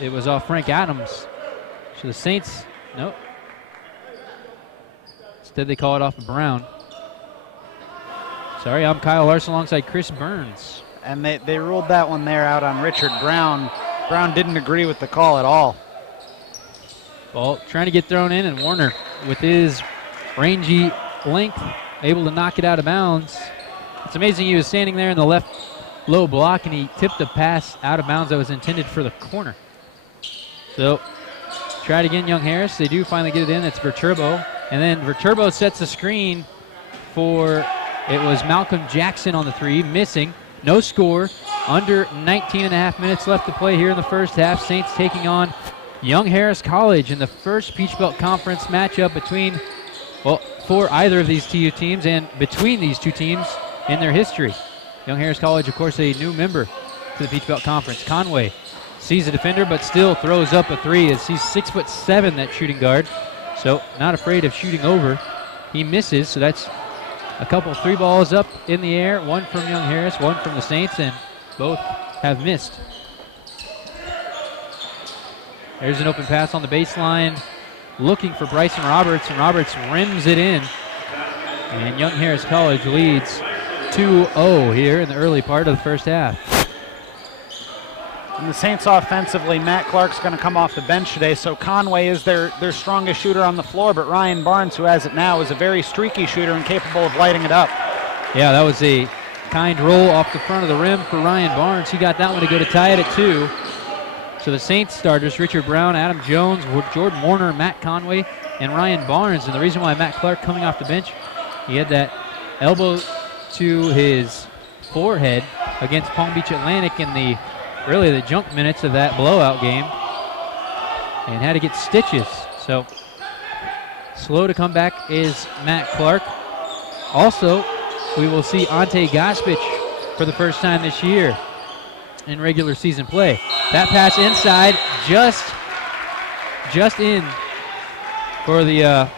It was off Frank Adams. So the Saints, nope. Instead they call it off of Brown. Sorry, I'm Kyle Larson alongside Chris Burns. And they ruled that one there out on Richard Brown. Brown didn't agree with the call at all. Ball trying to get thrown in, and Warner with his rangy length able to knock it out of bounds. It's amazing he was standing there in the left low block and he tipped the pass out of bounds that was intended for the corner. So try it again, Young Harris. They do finally get it in. It's Verturbo. And then Verturbo sets the screen for, it was Malcolm Jackson on the three, missing. No score. Under 19 and a half minutes left to play here in the first half. Saints taking on Young Harris College in the first Peach Belt Conference matchup between, well, for either of these two teams and between these two teams in their history. Young Harris College, of course, a new member to the Peach Belt Conference. Conway sees a defender but still throws up a three as he's 6'7", that shooting guard. So not afraid of shooting over. He misses, so that's a couple three balls up in the air. One from Young Harris, one from the Saints, and both have missed. There's an open pass on the baseline, looking for Bryson Roberts, and Roberts rims it in. And Young Harris College leads 2-0 here in the early part of the first half. And the Saints offensively, Matt Clark's going to come off the bench today, so Conway is their strongest shooter on the floor, but Ryan Barnes, who has it now, is a very streaky shooter and capable of lighting it up. Yeah, that was a kind roll off the front of the rim for Ryan Barnes. He got that one to go to tie it at 2. So the Saints starters, Richard Brown, Adam Jones, Jordan Warner, Matt Conway, and Ryan Barnes. And the reason why Matt Clark coming off the bench, he had that elbow to his forehead against Palm Beach Atlantic in the junk minutes of that blowout game, and had to get stitches. So slow to come back is Matt Clark. Also, we will see Ante Gospich for the first time this year in regular season play. That pass inside, just in for the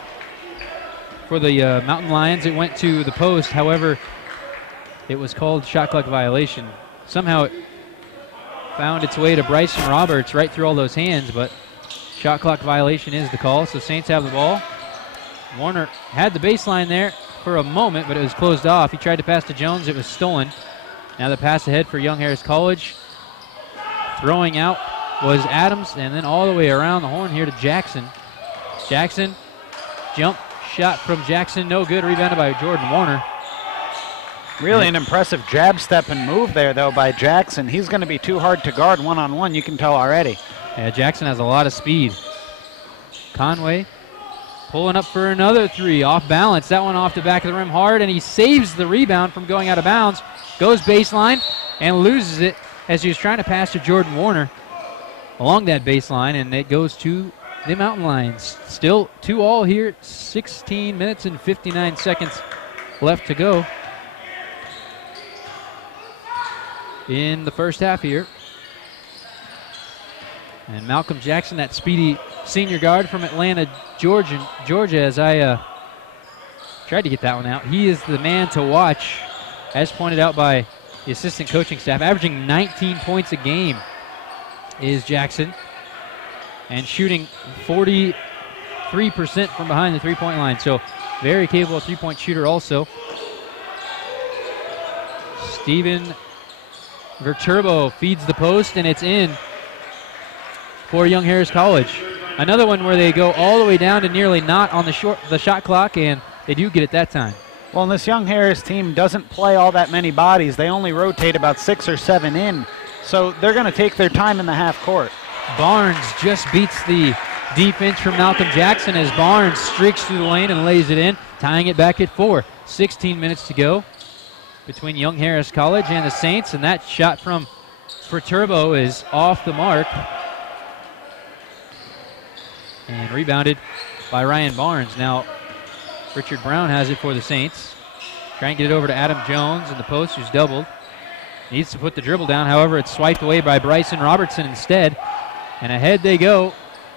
Mountain Lions. It went to the post. However, it was called shot clock violation. Somehow it found its way to Bryson Roberts right through all those hands, but shot clock violation is the call, so Saints have the ball. Warner had the baseline there for a moment, but it was closed off. He tried to pass to Jones. It was stolen. Now the pass ahead for Young Harris College. Throwing out was Adams, and then all the way around the horn here to Jackson. Jackson, jump shot from Jackson, no good. Rebounded by Jordan Warner. Really an impressive jab step and move there, though, by Jackson. He's going to be too hard to guard one-on-one, you can tell already. Yeah, Jackson has a lot of speed. Conway pulling up for another three, off balance. That one off the back of the rim hard, and he saves the rebound from going out of bounds. Goes baseline and loses it as he was trying to pass to Jordan Warner along that baseline, and it goes to the Mountain Lions. Still 2-2 here, 16 minutes and 59 seconds left to go in the first half here. And Malcolm Jackson, that speedy senior guard from Atlanta, Georgia, as I tried to get that one out. He is the man to watch, as pointed out by the assistant coaching staff. Averaging 19 points a game is Jackson, and shooting 43% from behind the three-point line. So very capable three-point shooter also. Steven Verturbo feeds the post, and it's in for Young Harris College. Another one where they go all the way down to nearly not on the shot clock, and they do get it that time. Well, and this Young Harris team doesn't play all that many bodies. They only rotate about 6 or 7 in, so they're going to take their time in the half court. Barnes just beats the defense from Malcolm Jackson as Barnes streaks through the lane and lays it in, tying it back at 4. 16 minutes to go between Young Harris College and the Saints, and that shot from Verturbo is off the mark and rebounded by Ryan Barnes. Now Richard Brown has it for the Saints. Trying to get it over to Adam Jones in the post, who's doubled. Needs to put the dribble down, however it's swiped away by Bryson Robertson instead. And ahead they go.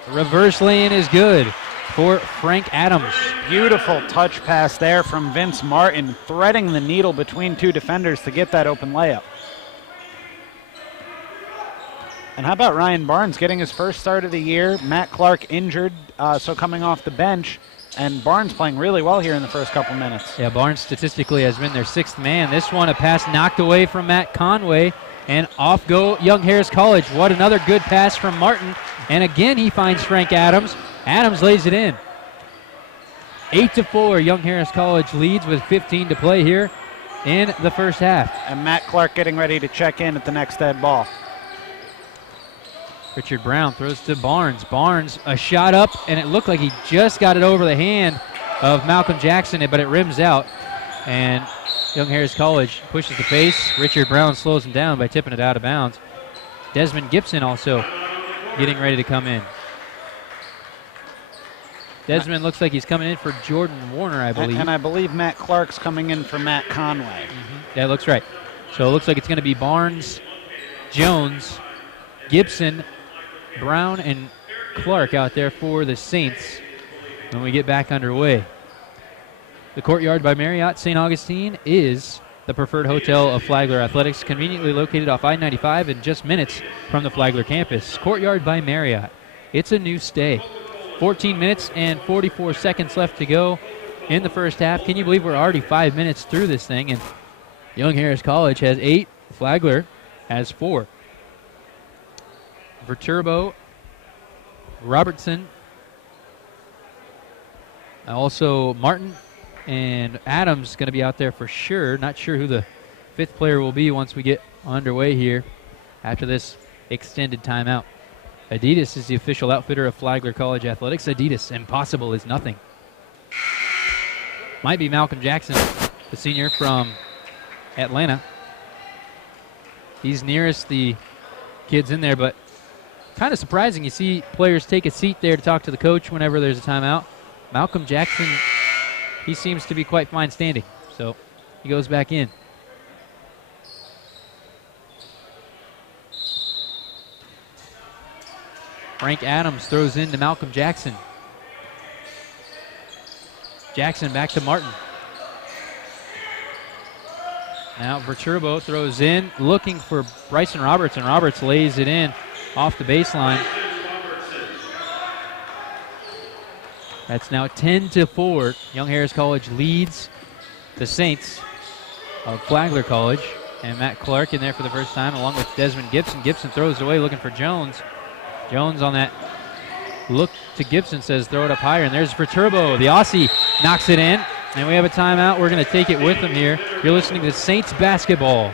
Reverse lay-in is good for Frank Adams. Beautiful touch pass there from Vince Martin, threading the needle between two defenders to get that open layup. And how about Ryan Barnes getting his first start of the year? Matt Clark injured, so coming off the bench. And Barnes playing really well here in the first couple minutes. Yeah, Barnes statistically has been their sixth man. This one, a pass knocked away from Matt Conway. And off go Young Harris College. What another good pass from Martin. And again, he finds Frank Adams. Adams lays it in. 8-4, Young Harris College leads with 15 to play here in the first half. And Matt Clark getting ready to check in at the next dead ball. Richard Brown throws to Barnes. Barnes, a shot up, and it looked like he just got it over the hand of Malcolm Jackson, but it rims out. And Young Harris College pushes the pace. Richard Brown slows him down by tipping it out of bounds. Desmond Gibson also getting ready to come in. Desmond looks like he's coming in for Jordan Warner, I believe. And I believe Matt Clark's coming in for Matt Conway. Mm-hmm. That looks right. So it looks like it's going to be Barnes, Jones, Gibson, Brown, and Clark out there for the Saints when we get back underway. The Courtyard by Marriott St. Augustine is the preferred hotel of Flagler Athletics, conveniently located off I-95 and just minutes from the Flagler campus. Courtyard by Marriott. It's a new stay. 14 minutes and 44 seconds left to go in the first half. Can you believe we're already 5 minutes through this thing? And Young Harris College has 8. Flagler has 4. Verturbo, Robertson, also Martin and Adams going to be out there for sure. Not sure who the fifth player will be once we get underway here after this extended timeout. Adidas is the official outfitter of Flagler College Athletics. Adidas, impossible is nothing. Might be Malcolm Jackson, the senior from Atlanta. He's nearest the kids in there, but kind of surprising. You see players take a seat there to talk to the coach whenever there's a timeout. Malcolm Jackson, he seems to be quite fine standing, so he goes back in. Frank Adams throws in to Malcolm Jackson. Jackson back to Martin. Now Verturbo throws in, looking for Bryson Roberts, and Roberts lays it in off the baseline. That's now 10-4. Young Harris College leads the Saints of Flagler College. And Matt Clark in there for the first time along with Desmond Gibson. Gibson throws it away looking for Jones. Jones on that look to Gibson says throw it up higher. And there's Verturbo. The Aussie knocks it in. And we have a timeout. We're going to take it with them here. You're listening to Saints basketball.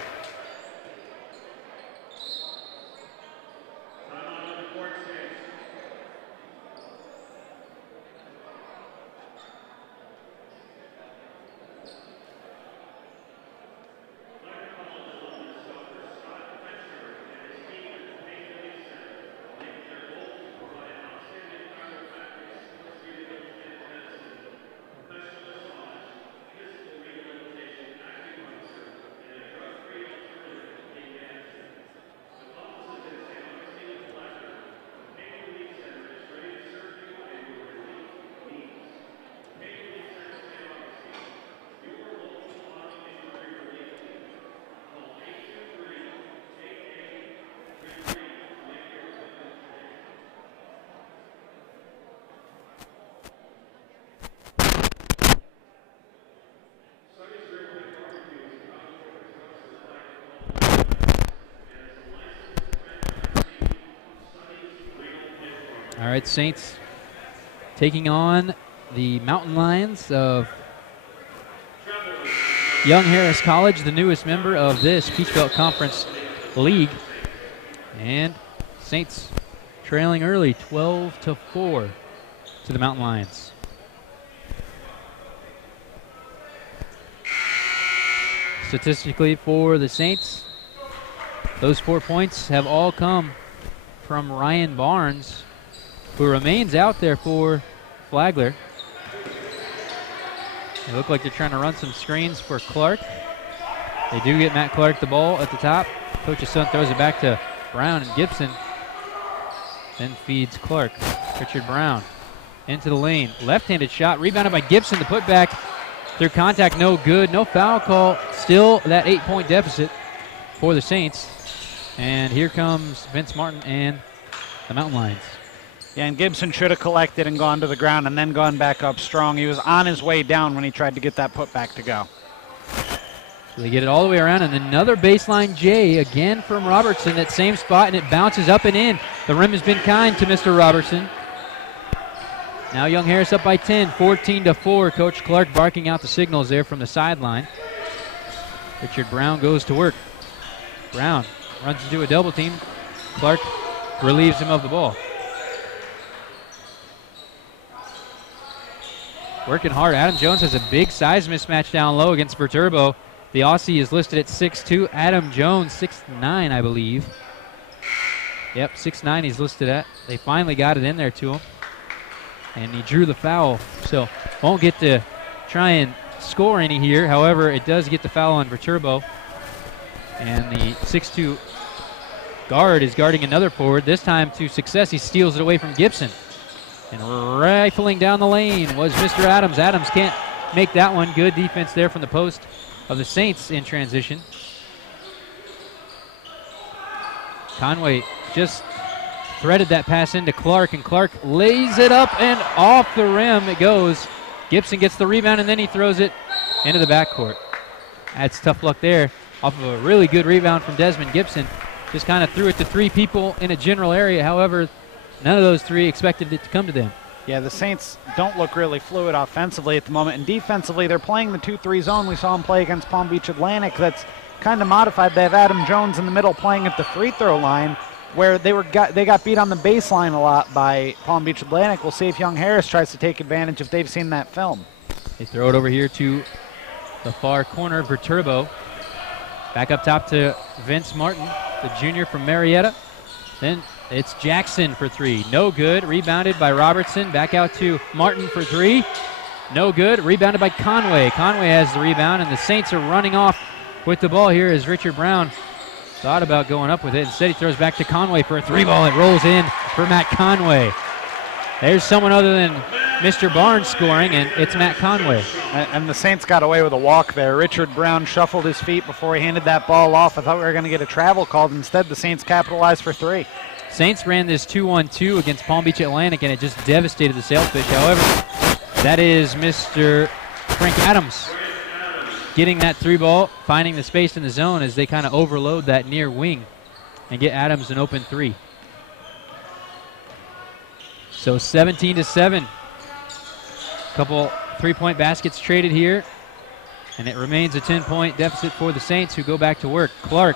All right, Saints taking on the Mountain Lions of Young Harris College, the newest member of this Peach Belt Conference League. And Saints trailing early, 12-4 to the Mountain Lions. Statistically for the Saints, those 4 points have all come from Ryan Barnes, who remains out there for Flagler. They look like they're trying to run some screens for Clark. They do get Matt Clark the ball at the top. Coach's son throws it back to Brown and Gibson. Then feeds Clark. Richard Brown into the lane. Left-handed shot, rebounded by Gibson. The putback through contact, no good. No foul call. Still that 8-point deficit for the Saints. And here comes Vince Martin and the Mountain Lions. Yeah, and Gibson should have collected and gone to the ground and then gone back up strong. He was on his way down when he tried to get that putback to go. So they get it all the way around, and another baseline J again from Robertson, that same spot, and it bounces up and in. The rim has been kind to Mr. Robertson. Now Young Harris up by 10, 14-4. Coach Clark barking out the signals there from the sideline. Richard Brown goes to work. Brown runs into a double team. Clark relieves him of the ball. Working hard. Adam Jones has a big size mismatch down low against Viterbo. The Aussie is listed at 6'2". Adam Jones, 6'9", I believe. Yep, 6'9" he's listed at. They finally got it in there to him. And he drew the foul. So won't get to try and score any here. However, it does get the foul on Viterbo. And the 6'2" guard is guarding another forward. This time to success. He steals it away from Gibson. And rifling down the lane was Mr. Adams. Adams can't make that one. Good defense there from the post of the Saints in transition. Conway just threaded that pass into Clark, and Clark lays it up and off the rim it goes. Gibson gets the rebound, and then he throws it into the backcourt. That's tough luck there off of a really good rebound from Desmond Gibson. Just kind of threw it to three people in a general area. However, none of those three expected it to come to them. Yeah, the Saints don't look really fluid offensively at the moment, and defensively they're playing the 2-3 zone. We saw them play against Palm Beach Atlantic. That's kind of modified. They have Adam Jones in the middle playing at the free throw line, where they got beat on the baseline a lot by Palm Beach Atlantic. We'll see if Young Harris tries to take advantage if they've seen that film. They throw it over here to the far corner for Turbo. Back up top to Vince Martin, the junior from Marietta. Then it's Jackson for three. No good. Rebounded by Robertson. Back out to Martin for three. No good. Rebounded by Conway. Conway has the rebound, and the Saints are running off with the ball here as Richard Brown thought about going up with it. Instead, he throws back to Conway for a three ball. It rolls in for Matt Conway. There's someone other than Mr. Barnes scoring, and it's Matt Conway. And the Saints got away with a walk there. Richard Brown shuffled his feet before he handed that ball off. I thought we were going to get a travel called. Instead, the Saints capitalized for three. Saints ran this 2-1-2 against Palm Beach Atlantic, and it just devastated the Sailfish. However, that is Mr. Frank Adams getting that three ball, finding the space in the zone as they kind of overload that near wing and get Adams an open three. So 17-7. Couple three-point baskets traded here, and it remains a 10-point deficit for the Saints, who go back to work. Clark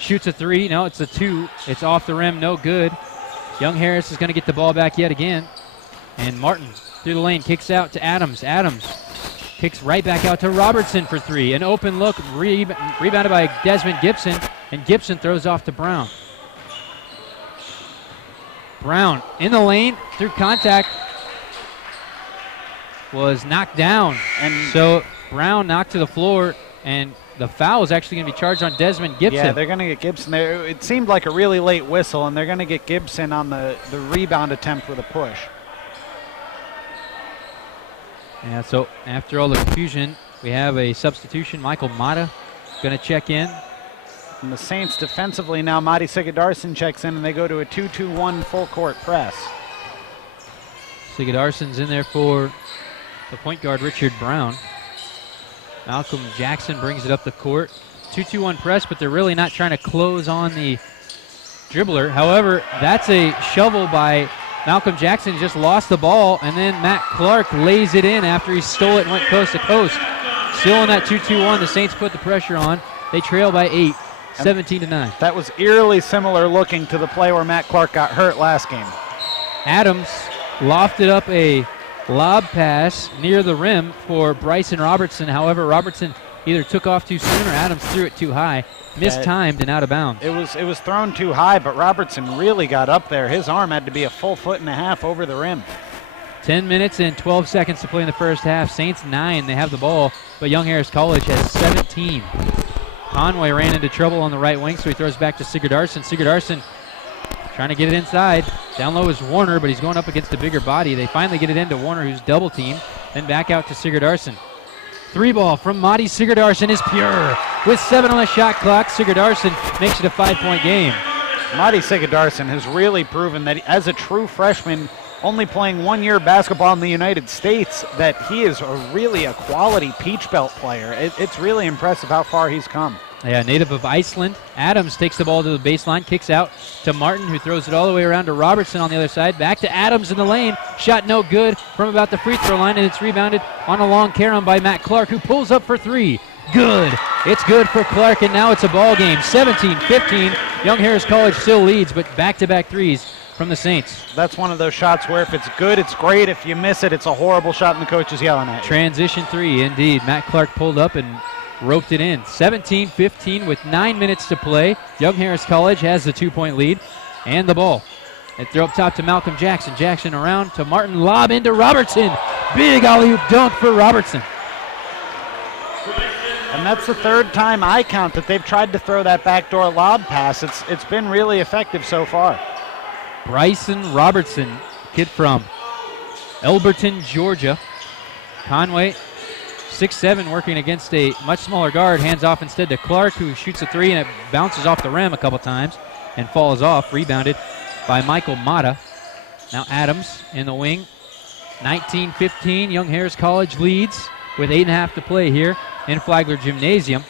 shoots a three. No, it's a two. It's off the rim. No good. Young Harris is going to get the ball back yet again. And Martin through the lane kicks out to Adams. Adams kicks right back out to Robertson for three. An open look rebounded by Desmond Gibson, and Gibson throws off to Brown. Brown in the lane through contact was knocked down. And so Brown knocked to the floor, and the foul is actually going to be charged on Desmond Gibson. Yeah, they're going to get Gibson there. It seemed like a really late whistle, and they're going to get Gibson on the rebound attempt with a push. Yeah, so after all the confusion, we have a substitution. Michael Mata going to check in. And the Saints defensively now, Madi Sigurdarsson checks in, and they go to a 2-2-1 full-court press. Sigurdarsson's in there for the point guard, Richard Brown. Malcolm Jackson brings it up the court. 2-2-1 press, but they're really not trying to close on the dribbler. However, that's a shovel by Malcolm Jackson. Just lost the ball, and then Matt Clark lays it in after he stole it and went coast to coast. Still in that 2-2-1, the Saints put the pressure on. They trail by 8, 17-9. That was eerily similar looking to the play where Matt Clark got hurt last game. Adams lofted up a lob pass near the rim for Bryson Robertson. However, Robertson either took off too soon or Adams threw it too high. Mistimed and out of bounds. It was thrown too high, but Robertson really got up there. His arm had to be a full 1.5 feet over the rim. 10 minutes and 12 seconds to play in the first half. Saints 9, they have the ball, but Young Harris College has 17. Conway ran into trouble on the right wing, so he throws back to Sigurdarsson. Sigurdarsson trying to get it inside. Down low is Warner, but he's going up against a bigger body. They finally get it into Warner, who's double teamed. Then back out to Sigurdarsson. Three ball from Madi Sigurdarsson is pure. with 7 on the shot clock. Sigurdarsson makes it a 5-point game. Matti Sigurdarsson has really proven that as a true freshman, only playing 1 year of basketball in the United States, that he is really a quality Peach Belt player. It's really impressive how far he's come. Yeah, native of Iceland. Adams takes the ball to the baseline, kicks out to Martin, who throws it all the way around to Robertson on the other side. Back to Adams in the lane. Shot no good from about the free throw line, and it's rebounded on a long carry by Matt Clark, who pulls up for 3. Good. It's good for Clark, and now it's a ball game. 17-15. Young Harris College still leads, but back-to-back threes from the Saints. That's one of those shots where if it's good, it's great. If you miss it, it's a horrible shot, and the coach is yelling at you. Transition 3, indeed. Matt Clark pulled up and roped it in. 17-15 with 9 minutes to play. Young Harris College has the 2-point lead and the ball. They throw up top to Malcolm Jackson. Jackson around to Martin. Lob into Robertson. Big alley-oop dunk for Robertson. And that's the 3rd time I count that they've tried to throw that backdoor lob pass. It's been really effective so far. Bryson Robertson, kid from Elberton, Georgia. Conway, 6'7", working against a much smaller guard. Hands off instead to Clark, who shoots a 3, and it bounces off the rim a couple times and falls off. Rebounded by Michael Mata. Now Adams in the wing. 19-15, Young Harris College leads with 8.5 to play here in Flagler Gymnasium.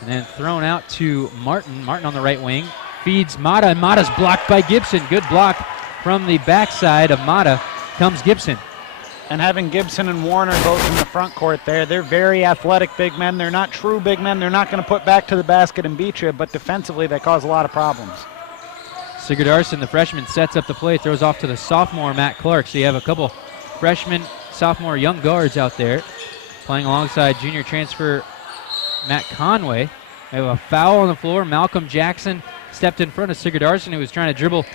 And then thrown out to Martin. Martin on the right wing. Feeds Mata, and Mata's blocked by Gibson. Good block from the backside of Mata comes Gibson. And having Gibson and Warner both in the front court there, they're very athletic big men. They're not true big men. They're not going to put back to the basket and beat you, but defensively they cause a lot of problems. Sigurdarsson, the freshman, sets up the play, throws off to the sophomore Matt Clark. So you have a couple freshman, sophomore young guards out there playing alongside junior transfer Matt Conway. We have a foul on the floor. Malcolm Jackson stepped in front of Sigurdarsson, who was trying to dribble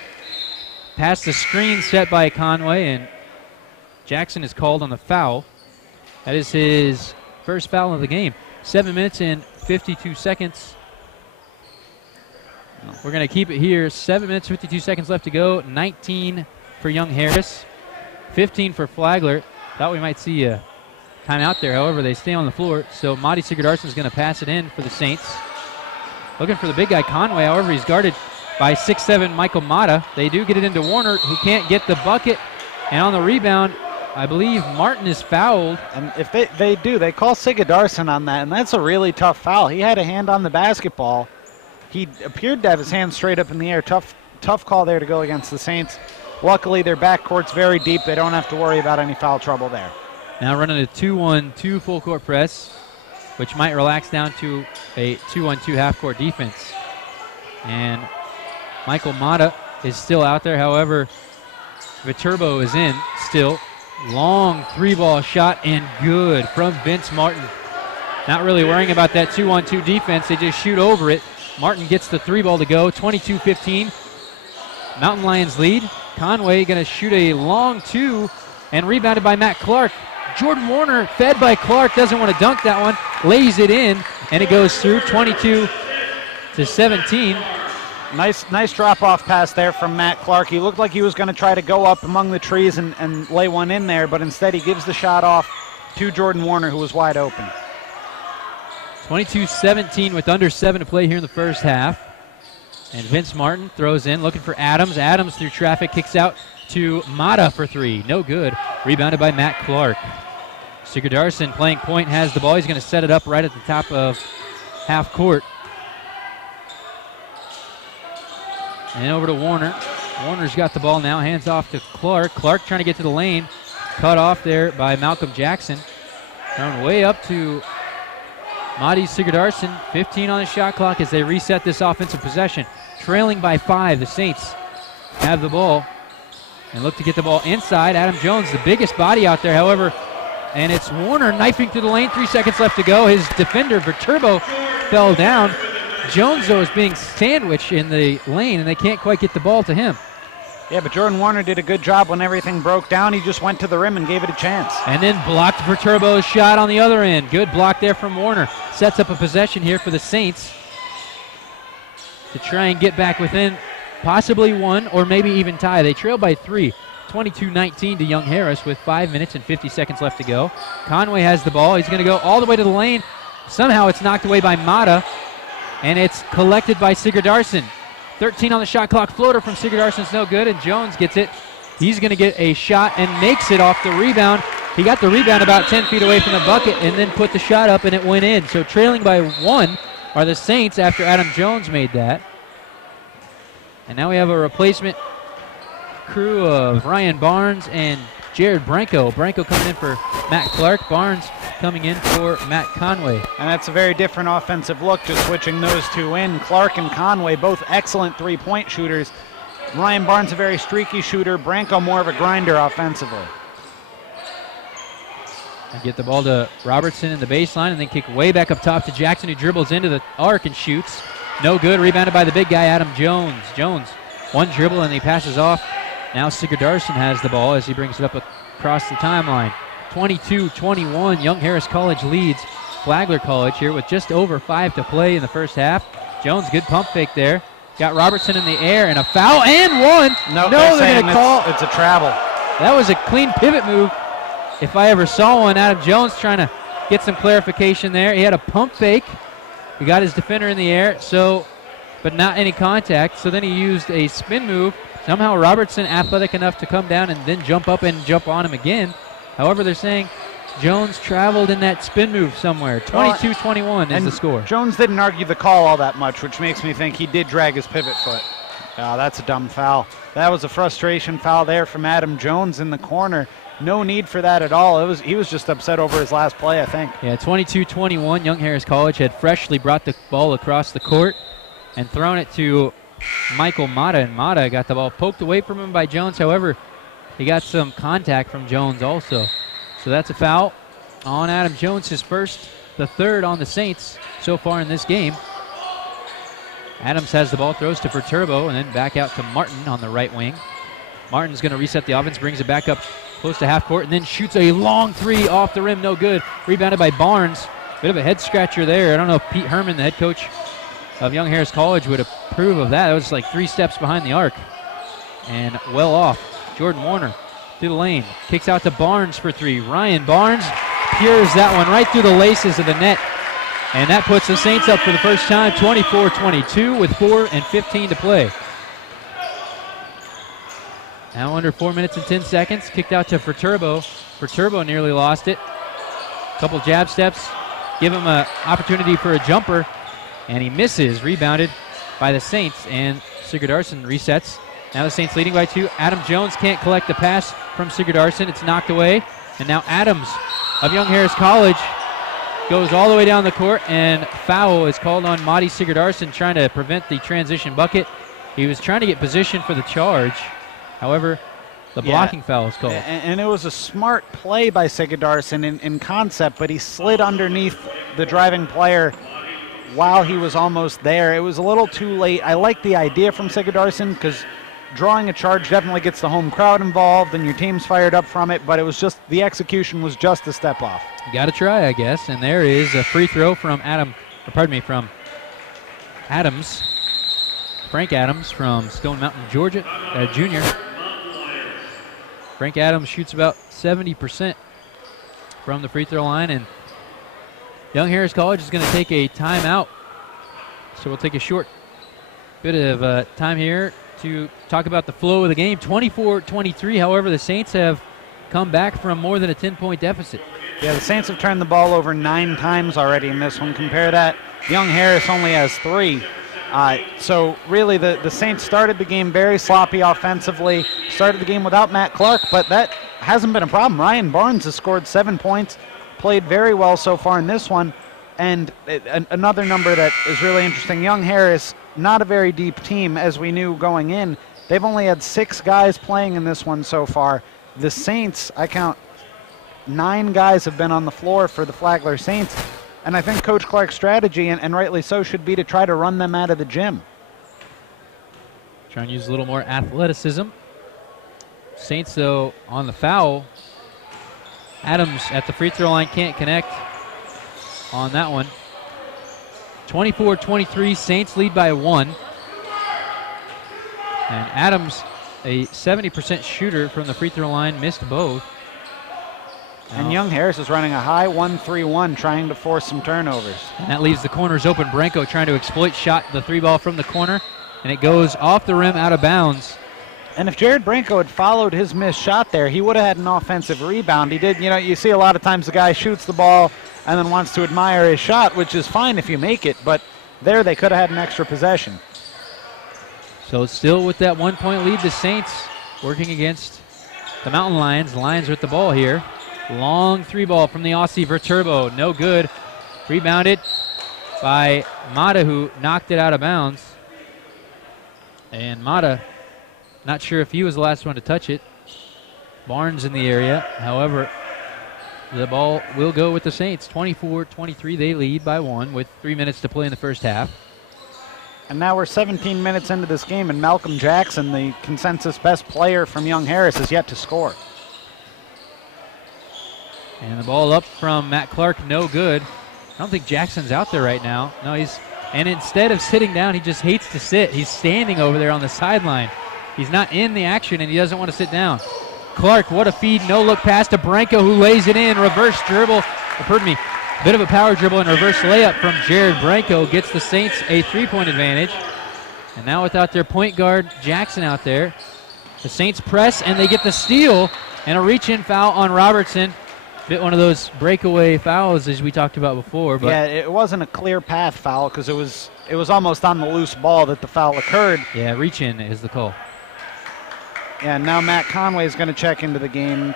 past the screen set by Conway, and Jackson is called on the foul. That is his first foul of the game. 7 minutes and 52 seconds. We're going to keep it here. 7 minutes, 52 seconds left to go. 19 for Young Harris, 15 for Flagler. Thought we might see a timeout there. However, they stay on the floor. So Matti Sigurdarsson is going to pass it in for the Saints. Looking for the big guy, Conway. However, he's guarded by 6'7" Michael Mata. They do get it into Warner, who can't get the bucket. And on the rebound, I believe Martin is fouled. And if they call Sigurdarsson on that, and that's a really tough foul. He had a hand on the basketball. He appeared to have his hand straight up in the air. Tough call there to go against the Saints. Luckily, their backcourt's very deep. They don't have to worry about any foul trouble there. Now running a 2-1-2 full court press, which might relax down to a 2-1-2 half court defense. And Michael Mata is still out there. However, Viterbo is in still. Long 3-ball shot and good from Vince Martin. Not really worrying about that 2-1-2 defense. They just shoot over it. Martin gets the 3-ball to go. 22-15. Mountain Lions lead. Conway going to shoot a long 2 and rebounded by Matt Clark. Jordan Warner, fed by Clark, doesn't want to dunk that one. Lays it in, and it goes through. 22-17. Nice drop-off pass there from Matt Clark. He looked like he was going to try to go up among the trees and lay one in there, but instead he gives the shot off to Jordan Warner, who was wide open. 22-17 with under 7 to play here in the first half. And Vince Martin throws in, looking for Adams. Adams through traffic, kicks out to Mata for 3. No good. Rebounded by Matt Clark. Sigurdarsson playing point, has the ball. He's going to set it up right at the top of half court. And over to Warner. Warner's got the ball now. Hands off to Clark. Clark trying to get to the lane. Cut off there by Malcolm Jackson. Thrown way up to Matti Sigurdarsson. 15 on the shot clock as they reset this offensive possession. Trailing by 5. The Saints have the ball and look to get the ball inside. Adam Jones, the biggest body out there, however, and it's Warner knifing through the lane. 3 seconds left to go. His defender, Viterbo, fell down. Jones, though, is being sandwiched in the lane, and they can't quite get the ball to him. Yeah, but Jordan Warner did a good job when everything broke down. He just went to the rim and gave it a chance. And then blocked Viterbo's shot on the other end. Good block there from Warner. Sets up a possession here for the Saints to try and get back within possibly 1 or maybe even tie. They trail by 3, 22-19 to Young Harris with 5 minutes and 50 seconds left to go. Conway has the ball. He's going to go all the way to the lane. Somehow it's knocked away by Mata, and it's collected by Sigurdarsson. 13 on the shot clock. Floater from Sigurdarsson's no good, and Jones gets it. He's going to get a shot and makes it off the rebound. He got the rebound about 10 feet away from the bucket and then put the shot up, and it went in. So trailing by 1 are the Saints after Adam Jones made that. And now we have a replacement crew of Ryan Barnes and Jared Branco. Branco coming in for Matt Clark. Barnes coming in for Matt Conway. And that's a very different offensive look, just switching those two in. Clark and Conway, both excellent three-point shooters. Ryan Barnes, a very streaky shooter. Branco, more of a grinder offensively. And get the ball to Robertson in the baseline and then kick way back up top to Jackson, who dribbles into the arc and shoots. No good. Rebounded by the big guy, Adam Jones. Jones, one dribble and he passes off. Now Sigurdarsson has the ball as he brings it up across the timeline. 22-21, Young Harris College leads Flagler College here with just over 5 to play in the first half. Jones, good pump fake there. Got Robertson in the air and a foul and one. No, they're going to call. It's a travel. That was a clean pivot move. If I ever saw one, Adam Jones trying to get some clarification there. He had a pump fake. He got his defender in the air, but not any contact. So then he used a spin move. Somehow Robertson athletic enough to come down and then jump up and jump on him again. However, they're saying Jones traveled in that spin move somewhere. 22-21 is the score. Jones didn't argue the call all that much, which makes me think he did drag his pivot foot. Oh, that's a dumb foul. That was a frustration foul there from Adam Jones in the corner. No need for that at all. He was just upset over his last play, I think. Yeah, 22-21. Young Harris College had freshly brought the ball across the court and thrown it to Michael Mata, and Mata got the ball poked away from him by Jones. However, he got some contact from Jones also. So that's a foul on Adam Jones, his first, the third on the Saints so far in this game. Adams has the ball, throws to Verturbo, and then back out to Martin on the right wing. Martin's going to reset the offense, brings it back up close to half court, and then shoots a long three off the rim, no good. Rebounded by Barnes. Bit of a head scratcher there. I don't know if Pete Herman, the head coach of Young Harris College, would approve of that. It was like 3 steps behind the arc. And well off. Jordan Warner through the lane. Kicks out to Barnes for 3. Ryan Barnes pures that one right through the laces of the net. And that puts the Saints up for the first time, 24-22 with 4:15 to play. Now under 4 minutes and 10 seconds. Kicked out to Verturbo. Verturbo nearly lost it. Couple jab steps. Give him an opportunity for a jumper. And he misses. Rebounded by the Saints. And Sigurdarsson resets. Now the Saints leading by 2. Adam Jones can't collect the pass from Sigurdarsson. It's knocked away. And now Adams of Young Harris College goes all the way down the court, and foul is called on Madi Sigurdarsson, trying to prevent the transition bucket. He was trying to get position for the charge. However, the blocking foul is called. And it was a smart play by Sigurdarsson in concept, but he slid underneath the driving player while he was almost there. It was a little too late. I like the idea from Sigurdarsson because drawing a charge definitely gets the home crowd involved and your team's fired up from it, but it was just, the execution was just a step off. You got to try, I guess. And there is a free throw from from Adams. Frank Adams from Stone Mountain, Georgia, junior. Frank Adams shoots about 70% from the free throw line, and Young Harris College is going to take a timeout. So we'll take a short bit of time here to talk about the flow of the game. 24-23, however, the Saints have come back from more than a 10-point deficit. Yeah, the Saints have turned the ball over 9 times already in this one. Compare that, Young Harris only has 3. So really the Saints started the game very sloppy offensively, started the game without Matt Clark, but that hasn't been a problem. Ryan Barnes has scored 7 points, played very well so far in this one. And another number that is really interesting, Young Harris, not a very deep team as we knew going in. They've only had 6 guys playing in this one so far. The Saints, I count 9 guys have been on the floor for the Flagler Saints. And I think Coach Clark's strategy, and rightly so, should be to try to run them out of the gym. Trying to use a little more athleticism. Saints, though, on the foul. Adams at the free throw line can't connect on that one. 24-23, Saints lead by 1. And Adams, a 70% shooter from the free throw line, missed both. And Young Harris is running a high 1-3-1, trying to force some turnovers. And that leaves the corners open. Branco trying to exploit the three ball from the corner, and it goes off the rim, out of bounds. And if Jared Branco had followed his missed shot there, he would have had an offensive rebound. He did, you see a lot of times the guy shoots the ball and then wants to admire his shot, which is fine if you make it, but there they could have had an extra possession. So still with that 1 point lead, the Saints working against the Mountain Lions. The Lions with the ball here. Long three ball from the Aussie Verturbo. No good. Rebounded by Mata, who knocked it out of bounds. And Mata, not sure if he was the last one to touch it. Barnes in the area. However, the ball will go with the Saints. 24-23, they lead by 1 with 3 minutes to play in the first half. And now we're 17 minutes into this game, and Malcolm Jackson, the consensus best player from Young Harris, is yet to score. And the ball up from Matt Clark, no good. I don't think Jackson's out there right now. No, and instead of sitting down, he just hates to sit. He's standing over there on the sideline. He's not in the action, and he doesn't want to sit down. Clark, what a feed, no-look pass to Branco, who lays it in. Reverse dribble, bit of a power dribble and reverse layup from Jared Branco gets the Saints a 3-point advantage. And now without their point guard, Jackson, out there, the Saints press, and they get the steal, and a reach-in foul on Robertson. Bit one of those breakaway fouls as we talked about before. But yeah, it wasn't a clear path foul because it was almost on the loose ball that the foul occurred. Yeah, reach-in is the call. Yeah, now Matt Conway is going to check into the game,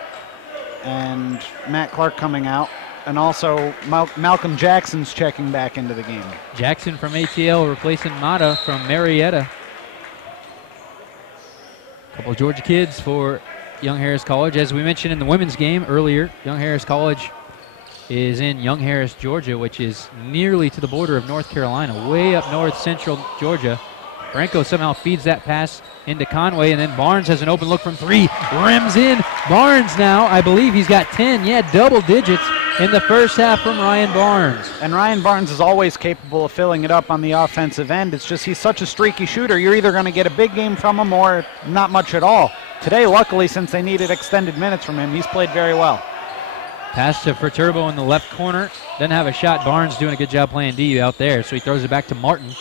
and Matt Clark coming out, and also Malcolm Jackson's checking back into the game. Jackson from ATL replacing Mata from Marietta. A couple of Georgia kids for Young Harris College. As we mentioned in the women's game earlier, Young Harris College is in Young Harris, Georgia, which is nearly to the border of North Carolina, way up north central Georgia. Branco somehow feeds that pass into Conway, and then Barnes has an open look from 3. Rims in. Barnes now, I believe he's got 10. Yeah, double digits in the first half from Ryan Barnes. And Ryan Barnes is always capable of filling it up on the offensive end. It's just he's such a streaky shooter. You're either going to get a big game from him or not much at all. Today, luckily, since they needed extended minutes from him, he's played very well. Pass to Verturbo in the left corner. Doesn't have a shot. Barnes doing a good job playing D out there, so he throws it back to Martin.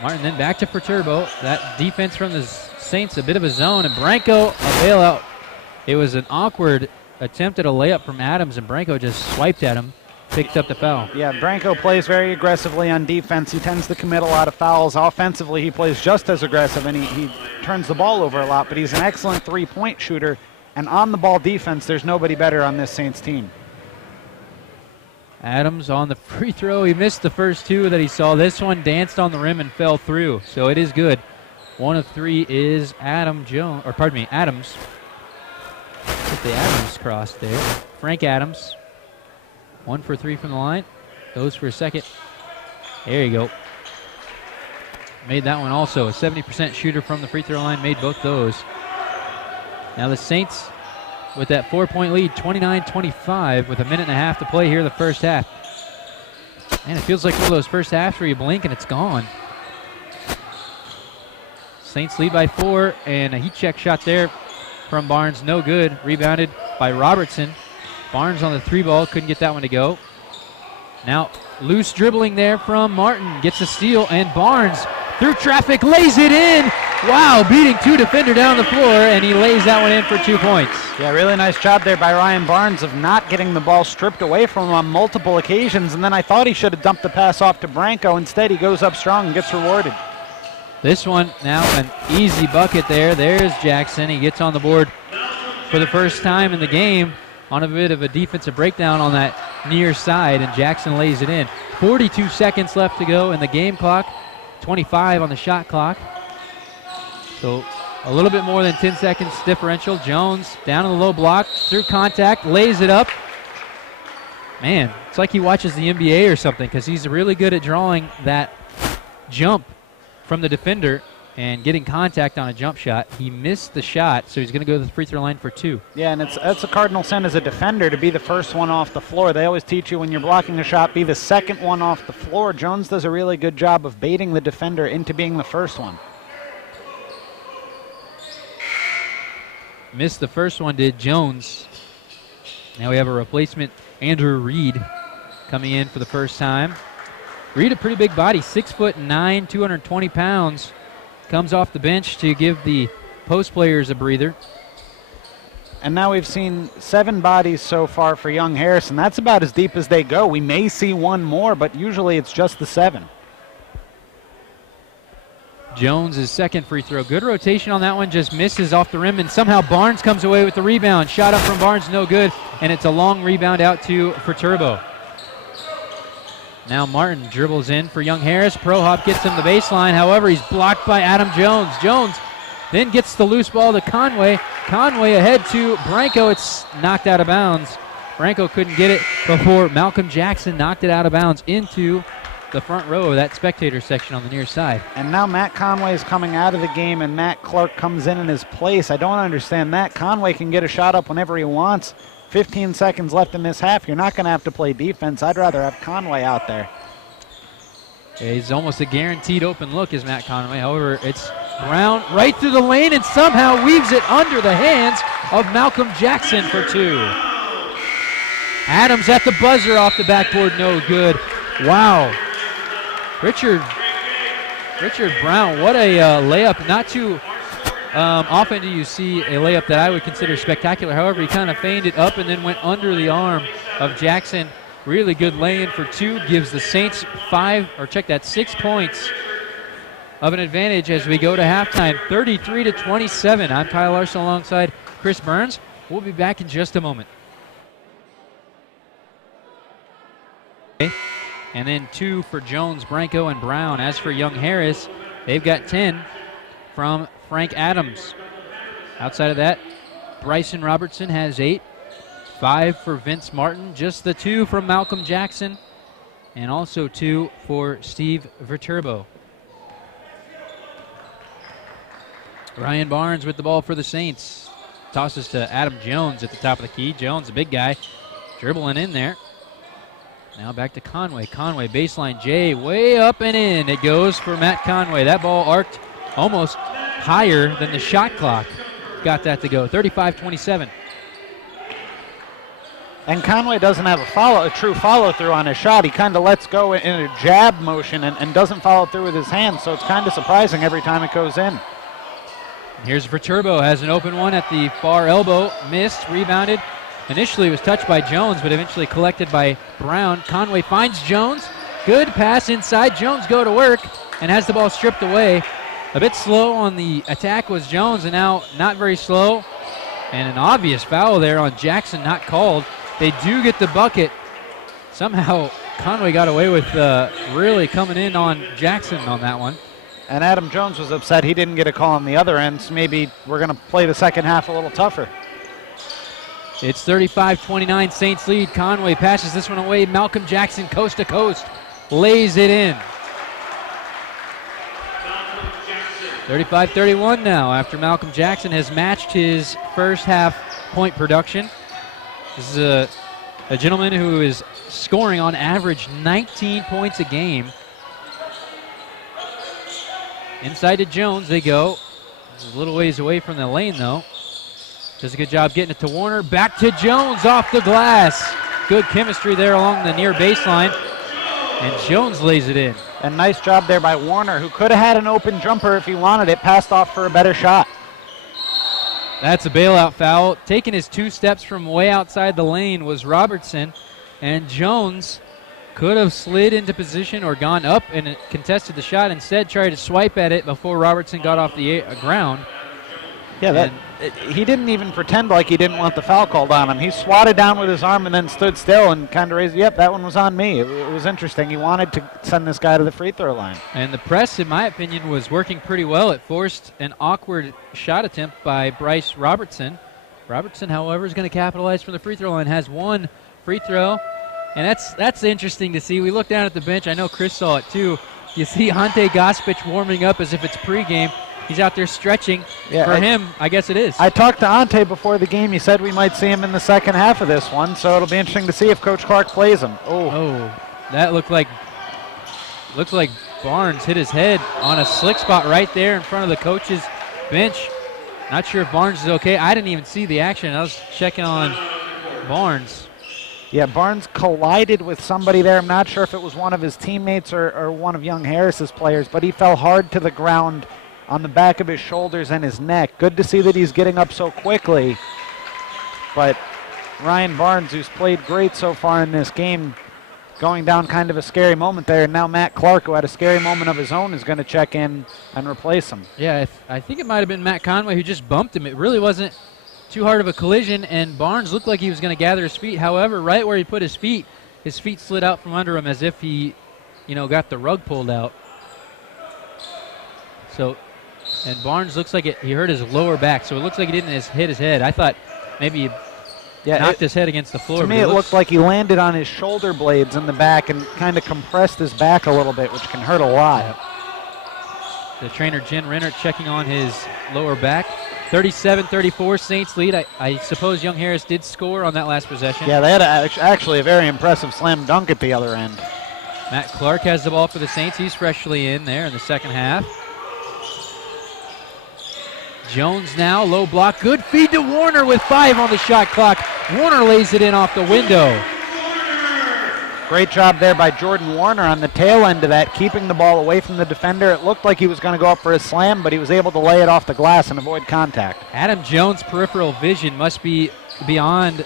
Martin then back to Verturbo. That defense from the Saints, a bit of a zone, and Branco, a bailout. It was an awkward attempt at a layup from Adams, and Branco just swiped at him, picked up the foul. Yeah, Branco plays very aggressively on defense. He tends to commit a lot of fouls. Offensively, he plays just as aggressive, and he turns the ball over a lot, but he's an excellent three-point shooter. And on the ball defense, there's nobody better on this Saints team. Adams on the free throw. He missed the first 2 that he saw. This one danced on the rim and fell through, so it is good. 1 of 3 is Adams. Get the Adams cross there. Frank Adams. 1 for 3 from the line. Goes for a second. There you go. Made that one also. A 70% shooter from the free throw line. Made both those. Now the Saints with that 4-point lead, 29-25, with a minute and a half to play here in the first half. Man, it feels like one of those first halves where you blink and it's gone. Saints lead by 4, and a heat check shot there from Barnes, no good. Rebounded by Robertson. Barnes on the 3 ball, couldn't get that one to go. Now loose dribbling there from Martin, gets a steal, and Barnes through traffic lays it in. Wow, beating 2 defender down the floor, and he lays that one in for 2 points. Yeah, really nice job there by Ryan Barnes of not getting the ball stripped away from him on multiple occasions, and then I thought he should have dumped the pass off to Branco. Instead, he goes up strong and gets rewarded. This one now an easy bucket there. There's Jackson. He gets on the board for the first time in the game on a bit of a defensive breakdown on that near side, and Jackson lays it in. 42 seconds left to go in the game clock, 25 on the shot clock. So a little bit more than 10 seconds differential. Jones down in the low block, through contact, lays it up. Man, it's like he watches the NBA or something, because he's really good at drawing that jump from the defender and getting contact on a jump shot. He missed the shot, so he's going to go to the free throw line for 2. Yeah, and that's a cardinal sin as a defender to be the first one off the floor. They always teach you when you're blocking a shot, be the second one off the floor. Jones does a really good job of baiting the defender into being the first one. Missed the first one, did Jones. Now we have a replacement, Andrew Reed, coming in for the first time. Reed, a pretty big body, 6'9", 220 pounds. Comes off the bench to give the post players a breather. And now we've seen 7 bodies so far for Young Harrison. That's about as deep as they go. We may see one more, but usually it's just the 7. Jones' second free throw. Good rotation on that one, just misses off the rim, and somehow Barnes comes away with the rebound. Shot up from Barnes, no good, and it's a long rebound out to Viterbo. Now Martin dribbles in for Young Harris. Pro hop gets him the baseline. However, he's blocked by Adam Jones. Jones then gets the loose ball to Conway. Conway ahead to Branco. It's knocked out of bounds. Branco couldn't get it before Malcolm Jackson knocked it out of bounds into the front row of that spectator section on the near side. And now Matt Conway is coming out of the game, and Matt Clark comes in his place. I don't understand that. Conway can get a shot up whenever he wants. 15 seconds left in this half. You're not going to have to play defense. I'd rather have Conway out there. He's almost a guaranteed open look is Matt Conway. However, it's Brown right through the lane and somehow weaves it under the hands of Malcolm Jackson for 2. Adams at the buzzer off the backboard, no good. Wow. Richard Brown, what a layup. Not too often do you see a layup that I would consider spectacular. However, he kind of feigned it up and then went under the arm of Jackson. Really good lay-in for 2. Gives the Saints 6 points of an advantage as we go to halftime. 33-27. I'm Kyle Larson alongside Chris Burns. We'll be back in just a moment. And then 2 for Jones, Branco, and Brown. As for Young Harris, they've got 10 from Frank Adams. Outside of that, Bryson Robertson has 8. 5 for Vince Martin, just the 2 from Malcolm Jackson, and also 2 for Steve Viterbo. Ryan Barnes with the ball for the Saints. Tosses to Adam Jones at the top of the key. Jones, a big guy, dribbling in there. Now back to Conway. Conway, baseline J, way up and in. It goes for Matt Conway. That ball arced almost higher than the shot clock. Got that to go. 35-27. And Conway doesn't have a true follow-through on his shot. He kind of lets go in a jab motion and doesn't follow through with his hands, so it's kind of surprising every time it goes in. Here's Viterbo, has an open one at the far elbow, missed, rebounded. Initially was touched by Jones, but eventually collected by Brown. Conway finds Jones, good pass inside. Jones go to work and has the ball stripped away. A bit slow on the attack was Jones, and now not very slow. And an obvious foul there on Jackson, not called. They do get the bucket. Somehow Conway got away with really coming in on Jackson on that one. And Adam Jones was upset he didn't get a call on the other end, so maybe we're going to play the second half a little tougher. It's 35-29, Saints lead. Conway passes this one away. Malcolm Jackson coast to coast, lays it in. 35-31 now after Malcolm Jackson has matched his first half point production. This is a gentleman who is scoring on average 19 points a game. Inside to Jones they go. This is a little ways away from the lane though. Does a good job getting it to Warner. Back to Jones off the glass. Good chemistry there along the near baseline. And Jones lays it in. And nice job there by Warner, who could have had an open jumper if he wanted it. Passed off for a better shot. That's a bailout foul. Taking his 2 steps from way outside the lane was Robertson. And Jones could have slid into position or gone up and contested the shot. Instead, tried to swipe at it before Robertson got off the ground. Yeah, he didn't even pretend like he didn't want the foul called on him. He swatted down with his arm and then stood still and kind of raised, yep, that one was on me. It was interesting. He wanted to send this guy to the free throw line. And the press, in my opinion, was working pretty well. It forced an awkward shot attempt by Bryce Robertson. Robertson, however, is going to capitalize from the free throw line. Has 1 free throw, and that's interesting to see. We look down at the bench. I know Chris saw it too. You see Ante Gospich warming up as if it's pregame. He's out there stretching. Yeah, for him, I guess it is. I talked to Ante before the game. He said we might see him in the second half of this one, so it'll be interesting to see if Coach Clark plays him. Oh, that looked like Barnes hit his head on a slick spot right there in front of the coach's bench. Not sure if Barnes is okay. I didn't even see the action. I was checking on Barnes. Yeah, Barnes collided with somebody there. I'm not sure if it was one of his teammates or one of Young Harris's players, but he fell hard to the ground on the back of his shoulders and his neck. Good to see that he's getting up so quickly. But Ryan Barnes, who's played great so far in this game, going down kind of a scary moment there. And now Matt Clark, who had a scary moment of his own, is going to check in and replace him. Yeah, I think it might have been Matt Conway who just bumped him. It really wasn't too hard of a collision, and Barnes looked like he was going to gather his feet. However, right where he put his feet slid out from under him as if he, got the rug pulled out. So, and Barnes looks like he hurt his lower back, so it looks like he didn't hit his head. I thought maybe he knocked his head against the floor. To me, it looked like he landed on his shoulder blades in the back and kind of compressed his back a little bit, which can hurt a lot. Yep. The trainer, Jen Renner, checking on his lower back. 37-34, Saints lead. I suppose Young Harris did score on that last possession. Yeah, they had actually a very impressive slam dunk at the other end. Matt Clark has the ball for the Saints. He's freshly in there in the second half. Jones now, low block. Good feed to Warner with 5 on the shot clock. Warner lays it in off the window. Great job there by Jordan Warner on the tail end of that, keeping the ball away from the defender. It looked like he was going to go up for a slam, but he was able to lay it off the glass and avoid contact. Adam Jones' peripheral vision must be beyond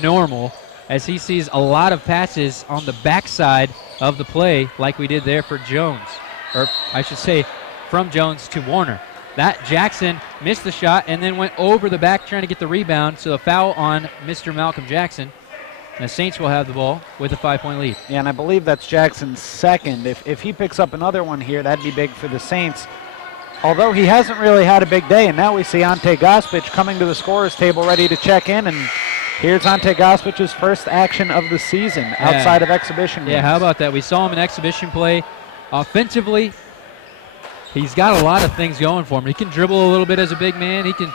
normal as he sees a lot of passes on the backside of the play like we did there for Jones. Or I should say from Jones to Warner. That Jackson missed the shot and then went over the back trying to get the rebound, so a foul on Mr. Malcolm Jackson. And the Saints will have the ball with a 5-point lead. Yeah, and I believe that's Jackson's second. If he picks up another one here, that'd be big for the Saints. Although he hasn't really had a big day, and now we see Ante Gospich coming to the scorer's table ready to check in, and here's Ante Gospich's first action of the season outside of exhibition games. Yeah, how about that? We saw him in exhibition play. Offensively, he's got a lot of things going for him. He can dribble a little bit as a big man. He can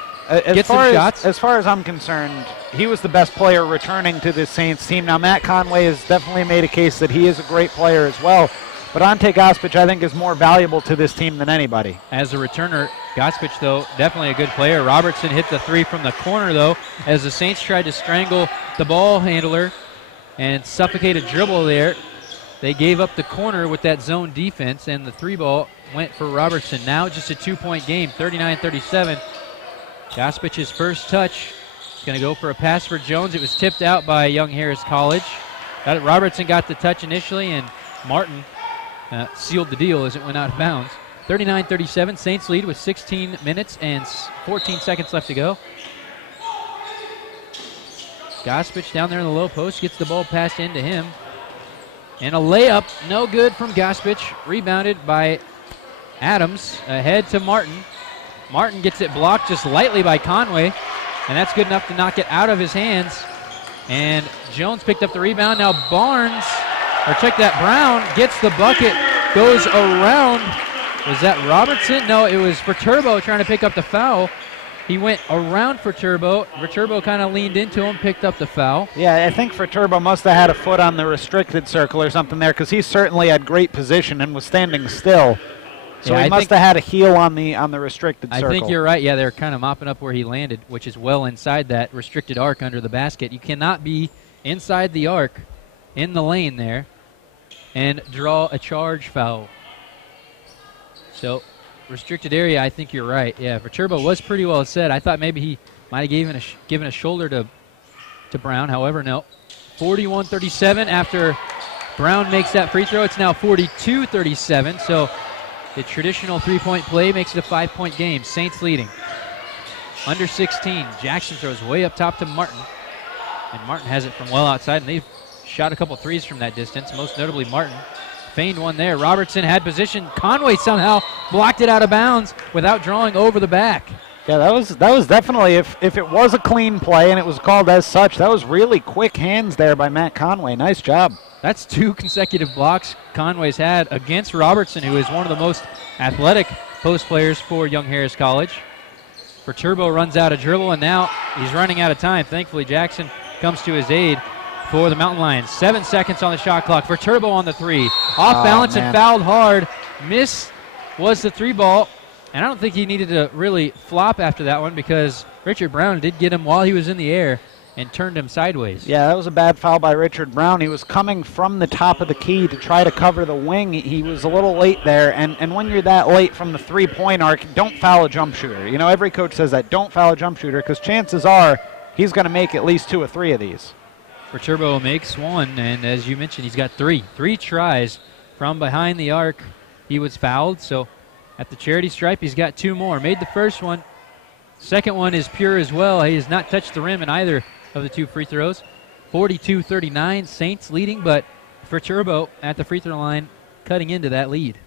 get some shots. As far as I'm concerned, he was the best player returning to this Saints team. Now, Matt Conway has definitely made a case that he is a great player as well. But Ante Gospich, I think, is more valuable to this team than anybody. As a returner, Gospich, though, definitely a good player. Robertson hit the 3 from the corner, though, as the Saints tried to strangle the ball handler and suffocate a dribble there. They gave up the corner with that zone defense, and the 3 ball went for Robertson. Now just a 2-point game, 39-37. Gospich's first touch is going to go for a pass for Jones. It was tipped out by Young Harris College. Robertson got the touch initially, and Martin sealed the deal as it went out of bounds. 39-37, Saints lead with 16 minutes and 14 seconds left to go. Gospich down there in the low post, gets the ball passed into him. And a layup, no good from Gospich, rebounded by Adams, ahead to Martin. Martin gets it blocked just lightly by Conway, and that's good enough to knock it out of his hands. And Jones picked up the rebound. Now Barnes, or check that, Brown gets the bucket, goes around. Was that Robertson? No, it was Viterbo trying to pick up the foul. He went around Viterbo. Viterbo kind of leaned into him, picked up the foul. Yeah, I think Viterbo must have had a foot on the restricted circle or something there, because he certainly had great position and was standing still. So yeah, he must have had a heel on the restricted circle. I think you're right. Yeah, they're kind of mopping up where he landed, which is well inside that restricted arc under the basket. You cannot be inside the arc in the lane there and draw a charge foul. So restricted area, I think you're right. Yeah, Viterbo was pretty well set. I thought maybe he might have given a shoulder to Brown. However, no. 41-37 after Brown makes that free throw. It's now 42-37. So the traditional 3-point play makes it a 5-point game. Saints leading. Under 16. Jackson throws way up top to Martin. And Martin has it from well outside, and they've shot a couple threes from that distance, most notably Martin. Feigned one there. Robertson had position. Conway somehow blocked it out of bounds without drawing over the back. Yeah, that was definitely, if it was a clean play and it was called as such, that was really quick hands there by Matt Conway. Nice job. That's 2 consecutive blocks Conway's had against Robertson, who is one of the most athletic post players for Young Harris College. Viterbo runs out of dribble, and now he's running out of time. Thankfully, Jackson comes to his aid for the Mountain Lions. 7 seconds on the shot clock. Viterbo on the 3. Off balance and fouled hard. Miss was the 3 ball, and I don't think he needed to really flop after that one because Richard Brown did get him while he was in the air and turned him sideways. Yeah, that was a bad foul by Richard Brown. He was coming from the top of the key to try to cover the wing. He was a little late there, and when you're that late from the three-point arc, don't foul a jump shooter. You know, every coach says that, don't foul a jump shooter, because chances are he's going to make at least 2 or 3 of these. Turbo makes one, and as you mentioned, he's got 3. 3 tries from behind the arc. He was fouled, so at the charity stripe, he's got 2 more. Made the first one. Second one is pure as well. He has not touched the rim in either of the 2 free throws. 42-39, Saints leading, but for Turbo at the free throw line, cutting into that lead.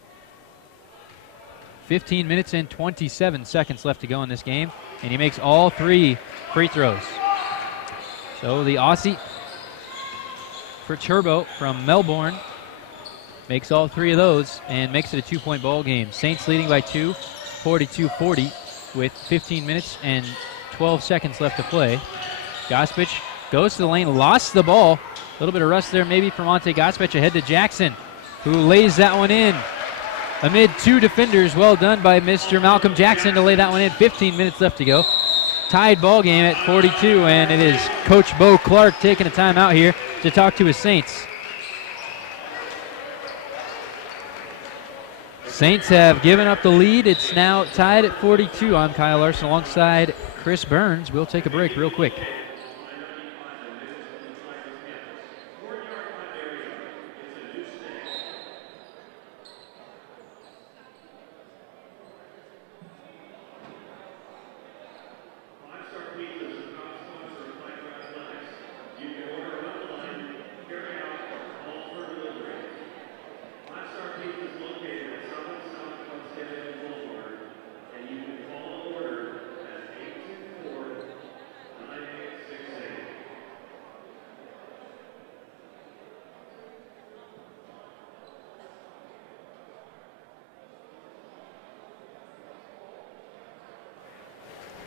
15 minutes and 27 seconds left to go in this game, and he makes all 3 free throws. So the Aussie for Turbo from Melbourne makes all 3 of those and makes it a 2-point ball game. Saints leading by 2, 42-40, with 15 minutes and 12 seconds left to play. Gospich goes to the lane, lost the ball. A little bit of rust there maybe from Ante Gospich, ahead to Jackson, who lays that one in. Amid 2 defenders, well done by Mr. Malcolm Jackson to lay that one in. 15 minutes left to go. Tied ball game at 42, and it is Coach Bo Clark taking a timeout here to talk to his Saints. Saints have given up the lead. It's now tied at 42. I'm Kyle Larson alongside Chris Burns. We'll take a break real quick.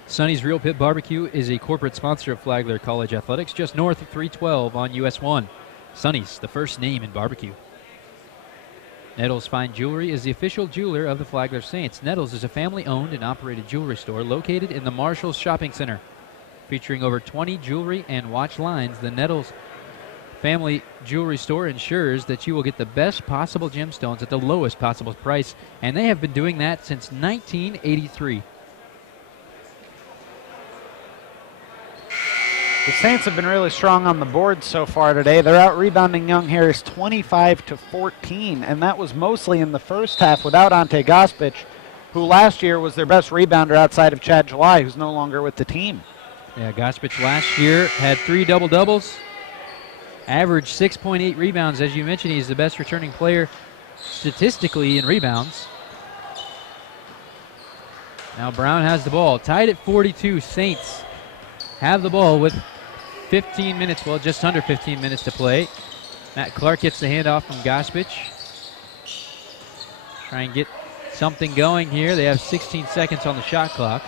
Sonny's Real Pit Barbecue is a corporate sponsor of Flagler College Athletics, just north of 312 on US 1. Sonny's, the first name in barbecue. Nettles Fine Jewelry is the official jeweler of the Flagler Saints. Nettles is a family-owned and operated jewelry store located in the Marshalls Shopping Center. Featuring over 20 jewelry and watch lines, the Nettles family jewelry store ensures that you will get the best possible gemstones at the lowest possible price, and they have been doing that since 1983. The Saints have been really strong on the board so far today. They're out rebounding Young Harris 25-14, and that was mostly in the first half without Ante Gospich, who last year was their best rebounder outside of Chad July, who's no longer with the team. Yeah, Gospich last year had 3 double-doubles, averaged 6.8 rebounds. As you mentioned, he's the best returning player statistically in rebounds. Now Brown has the ball, tied at 42. Saints have the ball with 15 minutes, well, just under 15 minutes to play. Matt Clark gets the handoff from Gospich. Try and get something going here. They have 16 seconds on the shot clock.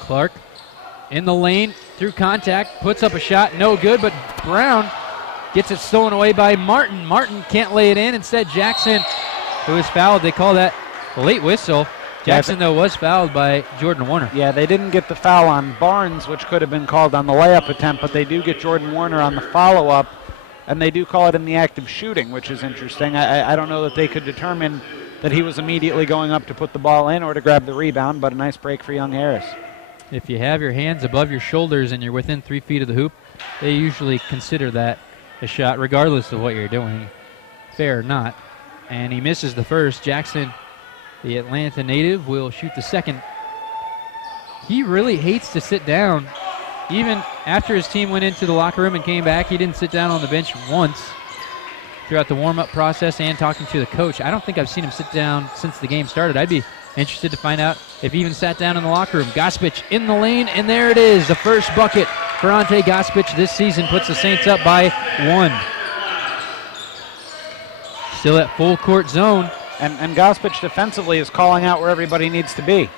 Clark in the lane, through contact, puts up a shot, no good, but Brown gets it stolen away by Martin. Martin can't lay it in. Instead, Jackson, who is fouled, they call that a late whistle. Jackson, though, was fouled by Jordan Warner. Yeah, they didn't get the foul on Barnes, which could have been called on the layup attempt, but they do get Jordan Warner on the follow-up, and they do call it in the act of shooting, which is interesting. I don't know that they could determine that he was immediately going up to put the ball in or to grab the rebound, but a nice break for Young Harris. If you have your hands above your shoulders and you're within 3 feet of the hoop, they usually consider that a shot, regardless of what you're doing, fair or not. And he misses the first. Jackson, the Atlanta native, will shoot the second. He really hates to sit down. Even after his team went into the locker room and came back, he didn't sit down on the bench once throughout the warm-up process and talking to the coach. I don't think I've seen him sit down since the game started. I'd be interested to find out if he even sat down in the locker room. Gospich in the lane, and there it is. The first bucket for Ante Gospich this season puts the Saints up by 1. Still at full court zone. And Gospich defensively is calling out where everybody needs to be.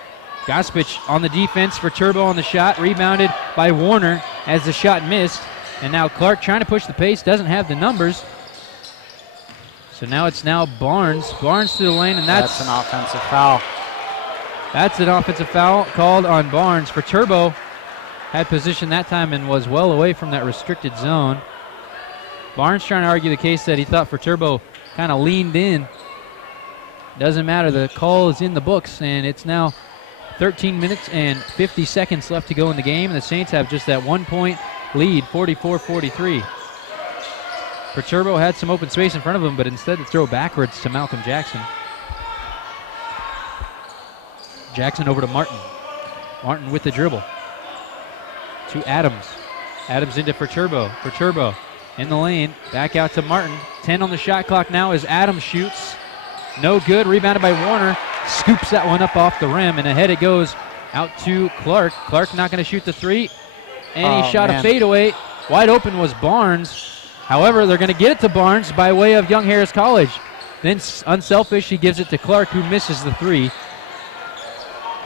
Gospich on the defense for Turbo on the shot, rebounded by Warner as the shot missed. And now Clark trying to push the pace, doesn't have the numbers. So now it's Barnes. Barnes to the lane, and that's an offensive foul. That's an offensive foul called on Barnes for Turbo. had position that time and was well away from that restricted zone. Barnes trying to argue the case that he thought Turbo kind of leaned in. Doesn't matter. The call is in the books, and it's now 13 minutes and 50 seconds left to go in the game. And the Saints have just that 1 point lead, 44-43. Turbo had some open space in front of him, but instead to throw backwards to Malcolm Jackson. Jackson over to Martin. Martin with the dribble. To Adams. Adams into Turbo. In the lane. Back out to Martin. 10 on the shot clock now as Adams shoots. No good. Rebounded by Warner. Scoops that one up off the rim, and ahead it goes out to Clark. Clark not going to shoot the three. And he shot a fadeaway. Wide open was Barnes. However, they're going to get it to Barnes by way of Young Harris College. Then unselfish, he gives it to Clark, who misses the three.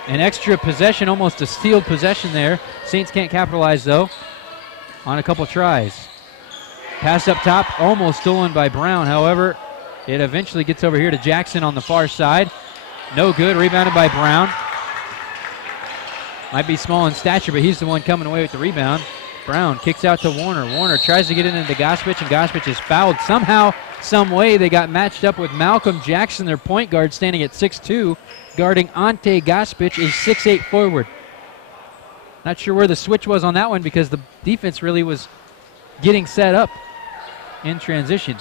An extra possession, almost a steal possession there. Saints can't capitalize, though, on a couple tries. Pass up top, almost stolen by Brown. However, it eventually gets over here to Jackson on the far side. No good, rebounded by Brown. Might be small in stature, but he's the one coming away with the rebound. Brown kicks out to Warner. Warner tries to get it into Gospich, and Gospich is fouled. Somehow, some way, they got matched up with Malcolm Jackson, their point guard, standing at 6'2", guarding Ante Gospich, a 6'8" forward. Not sure where the switch was on that one because the defense really was getting set up in transition.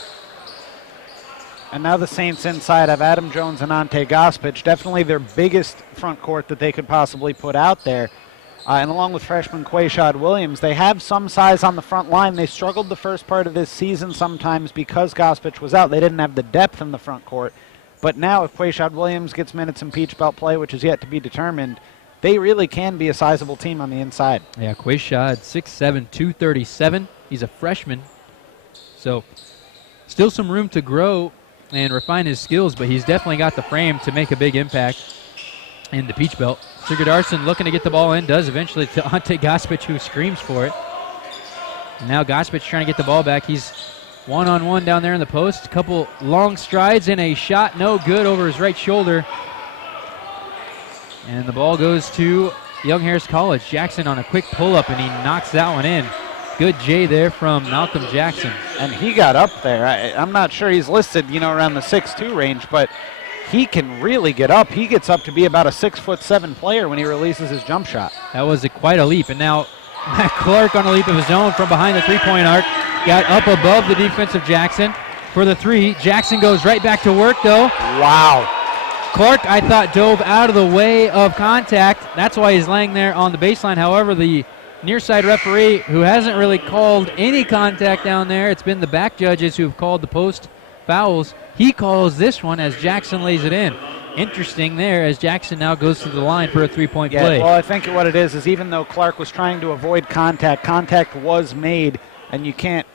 And now the Saints inside have Adam Jones and Ante Gospich, definitely their biggest front court that they could possibly put out there. And along with freshman Quayshad Williams, they have some size on the front line. They struggled the first part of this season sometimes because Gospich was out. They didn't have the depth in the front court. But now if Quayshad Williams gets minutes in Peach Belt play, which is yet to be determined, they really can be a sizable team on the inside. Yeah, Quayshad, 6'7", 237. He's a freshman. So still some room to grow and refine his skills, but he's definitely got the frame to make a big impact in the Peach Belt. Sigurdarsson looking to get the ball in, does eventually to Ante Gospich, who screams for it. And now Gospich trying to get the ball back. He's one-on-one down there in the post. A couple long strides and a shot, no good, over his right shoulder. And the ball goes to Young Harris College. Jackson on a quick pull-up, and he knocks that one in. Good J there from Malcolm Jackson. And he got up there. I'm not sure he's listed, around the 6'2" range, but he can really get up. He gets up to be about a 6'7" player when he releases his jump shot. That was quite a leap. And now Matt Clark on a leap of his own from behind the three-point arc. Got up above the defensive Jackson for the three. Jackson goes right back to work, though. Wow. Clark, I thought, dove out of the way of contact. That's why he's laying there on the baseline. However, the near side referee, who hasn't really called any contact down there, it's been the back judges who have called the post fouls. He calls this one as Jackson lays it in. Interesting there, as Jackson now goes to the line for a three-point play. Well, I think what it is even though Clark was trying to avoid contact was made, and you can't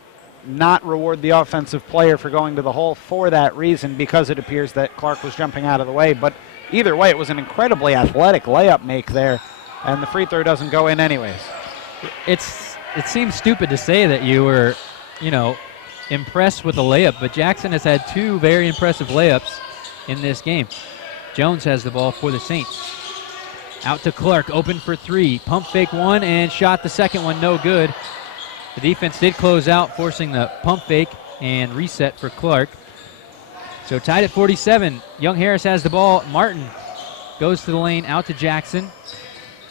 not reward the offensive player for going to the hole for that reason, because it appears that Clark was jumping out of the way. But either way, it was an incredibly athletic layup make there, and the free throw doesn't go in anyways. It seems stupid to say that you were, impressed with the layup, but Jackson has had two very impressive layups in this game. Jones has the ball for the Saints. Out to Clark, open for three. Pump fake one and shot the second one, no good. The defense did close out, forcing the pump fake and reset for Clark. So tied at 47. Young Harris has the ball. Martin goes to the lane, out to Jackson.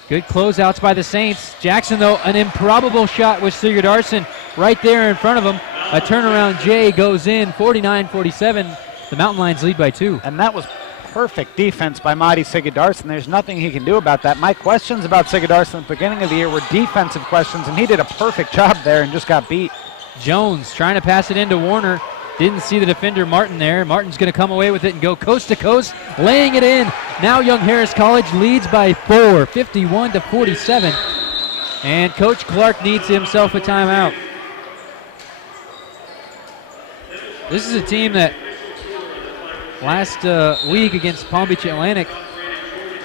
Good closeouts by the Saints. Jackson, though, an improbable shot with Sigurdarsson right there in front of him. A turnaround J goes in, 49-47. The Mountain Lions lead by 2. And that was perfect defense by Marty Sigurdarsson. There's nothing he can do about that. My questions about Sigurdarsson at the beginning of the year were defensive questions, and he did a perfect job there and just got beat. Jones trying to pass it into Warner. Didn't see the defender Martin there. Martin's going to come away with it and go coast to coast, laying it in. Now Young Harris College leads by 4, 51-47. And Coach Clark needs himself a timeout. This is a team that last week against Palm Beach Atlantic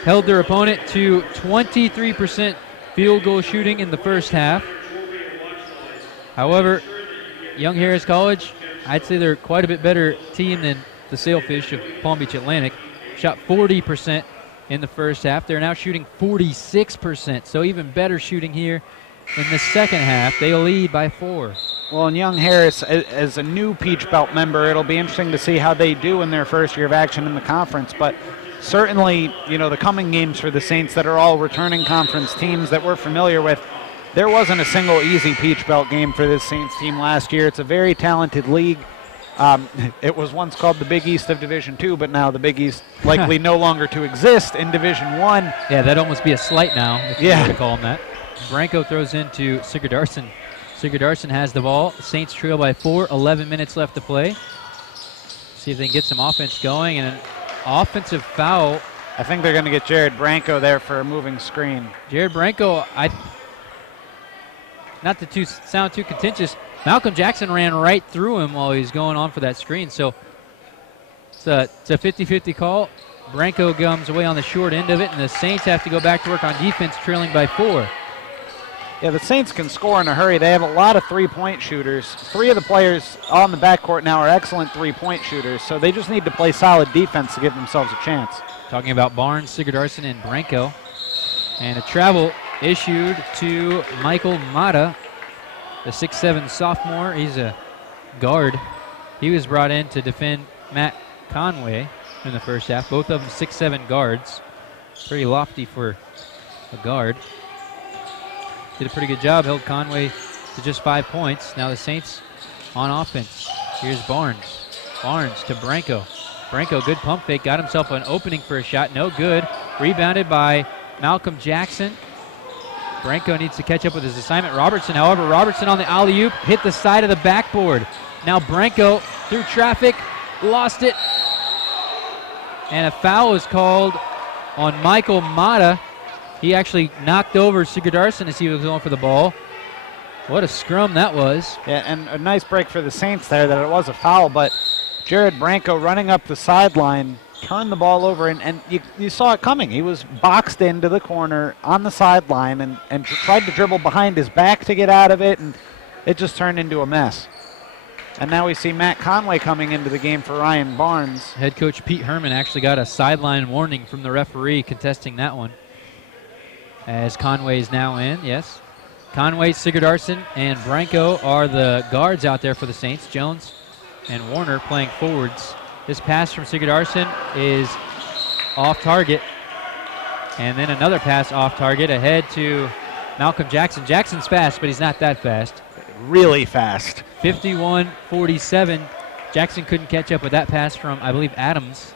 held their opponent to 23% field goal shooting in the first half. However, Young Harris College, I'd say they're quite a bit better team than the Sailfish of Palm Beach Atlantic. Shot 40% in the first half. They're now shooting 46%, so even better shooting here in the second half. They lead by 4. Well, and Young Harris, as a new Peach Belt member, it'll be interesting to see how they do in their first year of action in the conference. But certainly, the coming games for the Saints that are all returning conference teams that we're familiar with, there wasn't a single easy Peach Belt game for this Saints team last year. It's a very talented league. It was once called the Big East of Division II, but now the Big East likely no longer to exist in Division I. Yeah, that'd almost be a slight now, if you were to call them that. Branco throws into Sigurdarsson. Sigurdarsson has the ball. Saints trail by 4, 11 minutes left to play. See if they can get some offense going, and an offensive foul. I think they're going to get Jared Branco there for a moving screen. Jared Branco, not to sound too contentious, Malcolm Jackson ran right through him while he was going on for that screen. So it's a 50-50 call. Branco comes away on the short end of it, and the Saints have to go back to work on defense, trailing by 4. Yeah, the Saints can score in a hurry. They have a lot of three-point shooters. 3 of the players on the backcourt now are excellent three-point shooters, so they just need to play solid defense to give themselves a chance. Talking about Barnes, Sigurdarsson, and Branco. And a travel issued to Michael Mata, the 6'7 sophomore. He's a guard. He was brought in to defend Matt Conway in the first half. Both of them 6'7 guards. Pretty lofty for a guard. Did a pretty good job, held Conway to just 5 points. Now the Saints on offense. Here's Barnes. Barnes to Branco. Branco, good pump fake, got himself an opening for a shot, no good. Rebounded by Malcolm Jackson. Branco needs to catch up with his assignment. Robertson, however, Robertson on the alley-oop, hit the side of the backboard. Now Branco through traffic, lost it. And a foul is called on Michael Mata. He actually knocked over Sigurdarsson as he was going for the ball. What a scrum that was. Yeah, and a nice break for the Saints there that it was a foul, but Jared Branco running up the sideline, turned the ball over, and you saw it coming. He was boxed into the corner on the sideline and tried to dribble behind his back to get out of it, and it just turned into a mess. And now we see Matt Conway coming into the game for Ryan Barnes. Head coach Pete Herman actually got a sideline warning from the referee contesting that one. As Conway is now in, yes. Conway, Sigurdarsson, and Branco are the guards out there for the Saints. Jones and Warner playing forwards. This pass from Sigurdarsson is off target. And then another pass off target ahead to Malcolm Jackson. Jackson's fast, but he's not that fast. Really fast. 51-47. Jackson couldn't catch up with that pass from, I believe, Adams.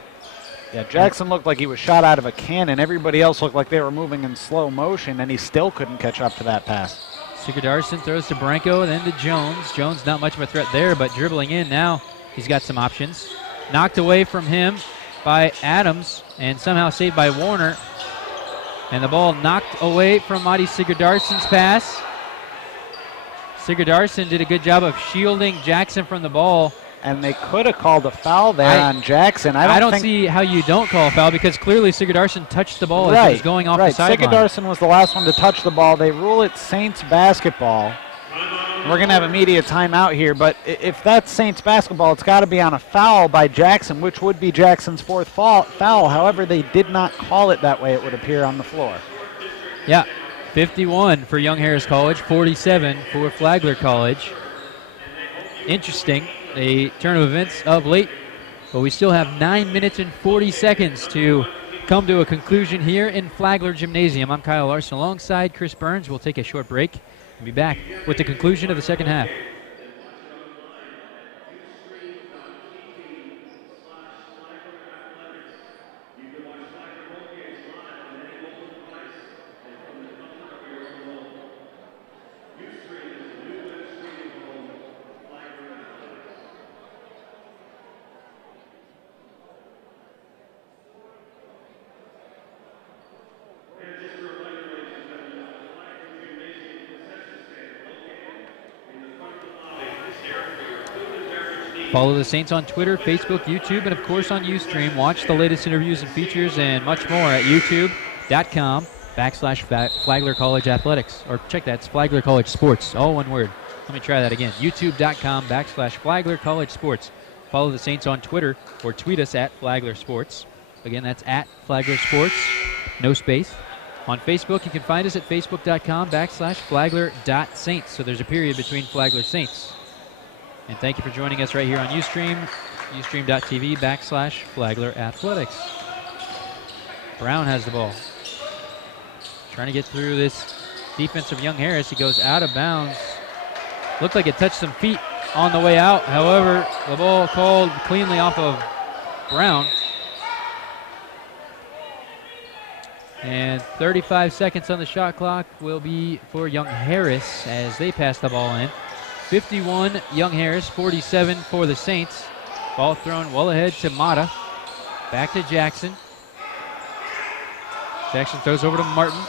Yeah, Jackson looked like he was shot out of a cannon. Everybody else looked like they were moving in slow motion, and he still couldn't catch up to that pass. Sigurdarsson throws to Branco, then to Jones. Jones not much of a threat there, but dribbling in now, he's got some options. Knocked away from him by Adams, and somehow saved by Warner. And the ball knocked away from Mati Sigurdarsson's pass. Sigurdarsson did a good job of shielding Jackson from the ball. And they could have called a foul there on Jackson. I don't see how you don't call a foul because clearly Sigurdarsson touched the ball as it was going off the sideline. Sigurdarsson was the last one to touch the ball. They rule it Saints basketball. We're going to have a media timeout here, but if that's Saints basketball, it's got to be on a foul by Jackson, which would be Jackson's 4th foul. However, they did not call it that way, it would appear on the floor. Yeah, 51 for Young Harris College, 47 for Flagler College. Interesting. A turn of events of late, but we still have 9 minutes and 40 seconds to come to a conclusion here in Flagler Gymnasium. I'm Kyle Larson alongside Chris Burns. We'll take a short break and be back with the conclusion of the second half. Follow the Saints on Twitter, Facebook, YouTube, and of course on Ustream. Watch the latest interviews and features and much more at youtube.com/Flagler College Athletics. Or check that, it's Flagler College Sports, all one word. Let me try that again, youtube.com/Flagler College Sports. Follow the Saints on Twitter or tweet us at Flagler Sports. Again, that's at Flagler Sports, no space. On Facebook, you can find us at facebook.com/Flagler.Saints. So there's a period between Flagler Saints. And thank you for joining us right here on Ustream, ustream.tv/Flagler Athletics. Brown has the ball. Trying to get through this defense of Young Harris. He goes out of bounds. Looked like it touched some feet on the way out. However, the ball called cleanly off of Brown. And 35 seconds on the shot clock will be for Young Harris as they pass the ball in. 51 Young Harris, 47 for the Saints. Ball thrown well ahead to Mata. Back to Jackson. Jackson throws over to Martin.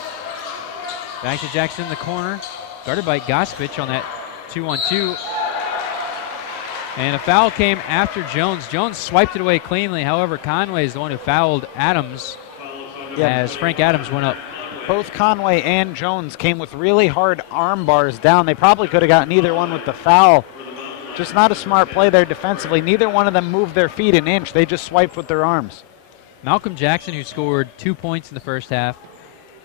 Back to Jackson in the corner. Guarded by Gospich on that 2-on-2. And a foul came after Jones. Jones swiped it away cleanly. However, Conway is the one who fouled Adams as Frank Adams went up. Both Conway and Jones came with really hard arm bars down. They probably could have gotten either one with the foul. Just not a smart play there defensively. Neither one of them moved their feet an inch. They just swiped with their arms. Malcolm Jackson, who scored 2 points in the first half,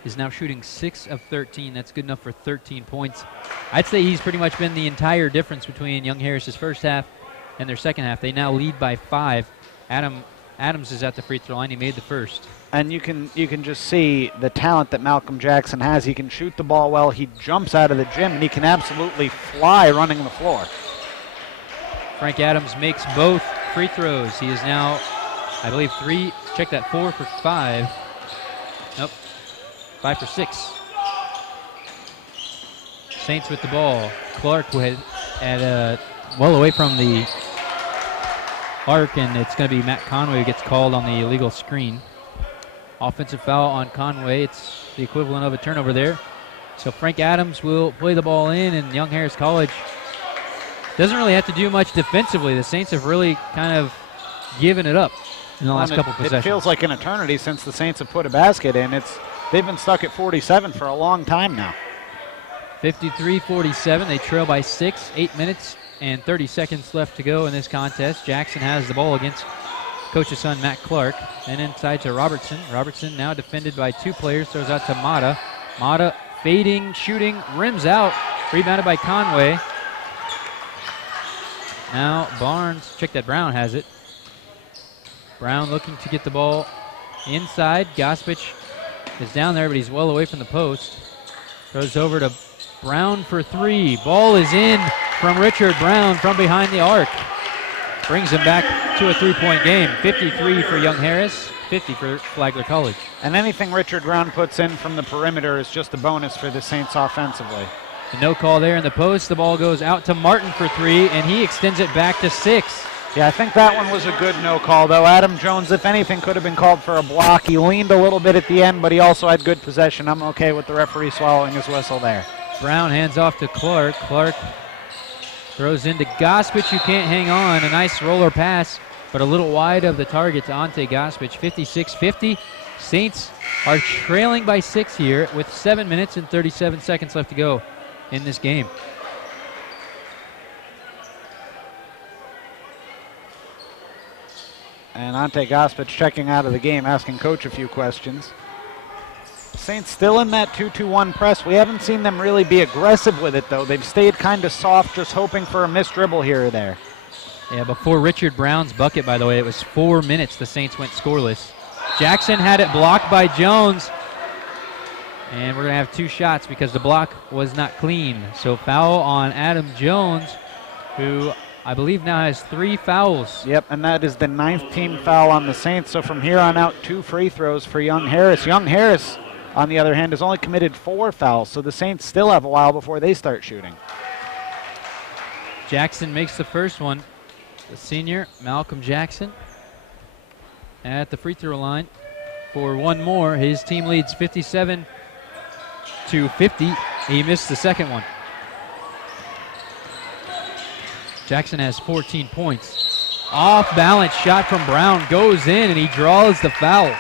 is now shooting 6 of 13. That's good enough for 13 points. I'd say he's pretty much been the entire difference between Young Harris's first half and their second half. They now lead by 5. Adams is at the free throw line. He made the first. And you can just see the talent that Malcolm Jackson has. He can shoot the ball well. He jumps out of the gym, and he can absolutely fly running the floor. Frank Adams makes both free throws. He is now, I believe, 4 for 5. Nope, 5 for 6. Saints with the ball. Clark well away from the arc, and it's going to be Matt Conway who gets called on the illegal screen. Offensive foul on Conway. It's the equivalent of a turnover there. So Frank Adams will play the ball in, and Young Harris College doesn't really have to do much defensively. The Saints have really kind of given it up in the last couple possessions. It feels like an eternity since the Saints have put a basket in. They've been stuck at 47 for a long time now. 53-47. They trail by 6. 8 minutes and 30 seconds left to go in this contest. Jackson has the ball against coach's son, Matt Clark. And inside to Robertson. Robertson now defended by 2 players. Throws out to Mata. Mata fading, shooting, rims out. Rebounded by Conway. Now Barnes, check that Brown has it. Brown looking to get the ball inside. Gospich is down there, but he's well away from the post. Throws over to Brown for 3. Ball is in from Richard Brown from behind the arc. Brings him back to a 3-point game. 53 for Young Harris, 50 for Flagler College. And anything Richard Brown puts in from the perimeter is just a bonus for the Saints offensively. A no call there in the post. The ball goes out to Martin for 3, and he extends it back to 6. Yeah, I think that one was a good no call, though. Adam Jones, if anything, could have been called for a block. He leaned a little bit at the end, but he also had good possession. I'm okay with the referee swallowing his whistle there. Brown hands off to Clark. Clark throws into Gospich, who can't hang on. A nice roller pass, but a little wide of the target to Ante Gospich. 56-50. Saints are trailing by 6 here with 7 minutes and 37 seconds left to go in this game. And Ante Gospich checking out of the game, asking coach a few questions. Saints still in that 2-2-1 press. We haven't seen them really be aggressive with it, though. They've stayed kind of soft, just hoping for a missed dribble here or there. Yeah, before Richard Brown's bucket, by the way, it was 4 minutes the Saints went scoreless. Jackson had it blocked by Jones. And we're going to have 2 shots because the block was not clean. So foul on Adam Jones, who I believe now has 3 fouls. Yep, and that is the 9th team foul on the Saints. So from here on out, 2 free throws for Young Harris. Young Harris, on the other hand, has only committed 4 fouls. So the Saints still have a while before they start shooting. Jackson makes the first one. The senior, Malcolm Jackson, at the free throw line for 1 more. His team leads 57-50. He missed the second one. Jackson has 14 points. Off balance shot from Brown goes in, and he draws the foul.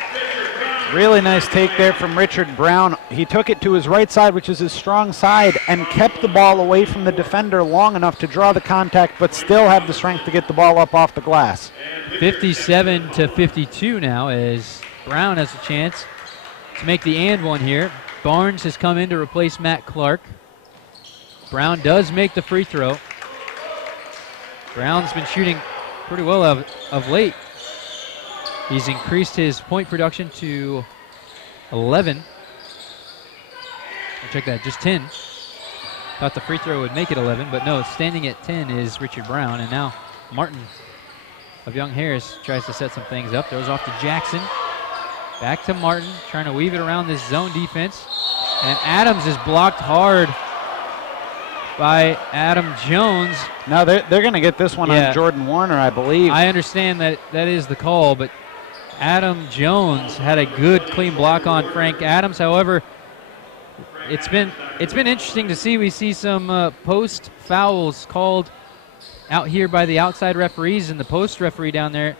Really nice take there from Richard Brown. He took it to his right side, which is his strong side, and kept the ball away from the defender long enough to draw the contact, but still have the strength to get the ball up off the glass. 57-52 now, as Brown has a chance to make the and one here. Barnes has come in to replace Matt Clark. Brown does make the free throw. Brown's been shooting pretty well of late. He's increased his point production to 11. Check that, just 10. Thought the free throw would make it 11, but no, standing at 10 is Richard Brown, and now Martin of Young Harris tries to set some things up. Throws off to Jackson. Back to Martin, trying to weave it around this zone defense. And Adams is blocked hard by Adam Jones. Now they're going to get this one on Jordan Warner, I believe. I understand that is the call, but Adam Jones had a good, clean block on Frank Adams. However, it's been interesting to see. We see some post fouls called out here by the outside referees, and the post referee down there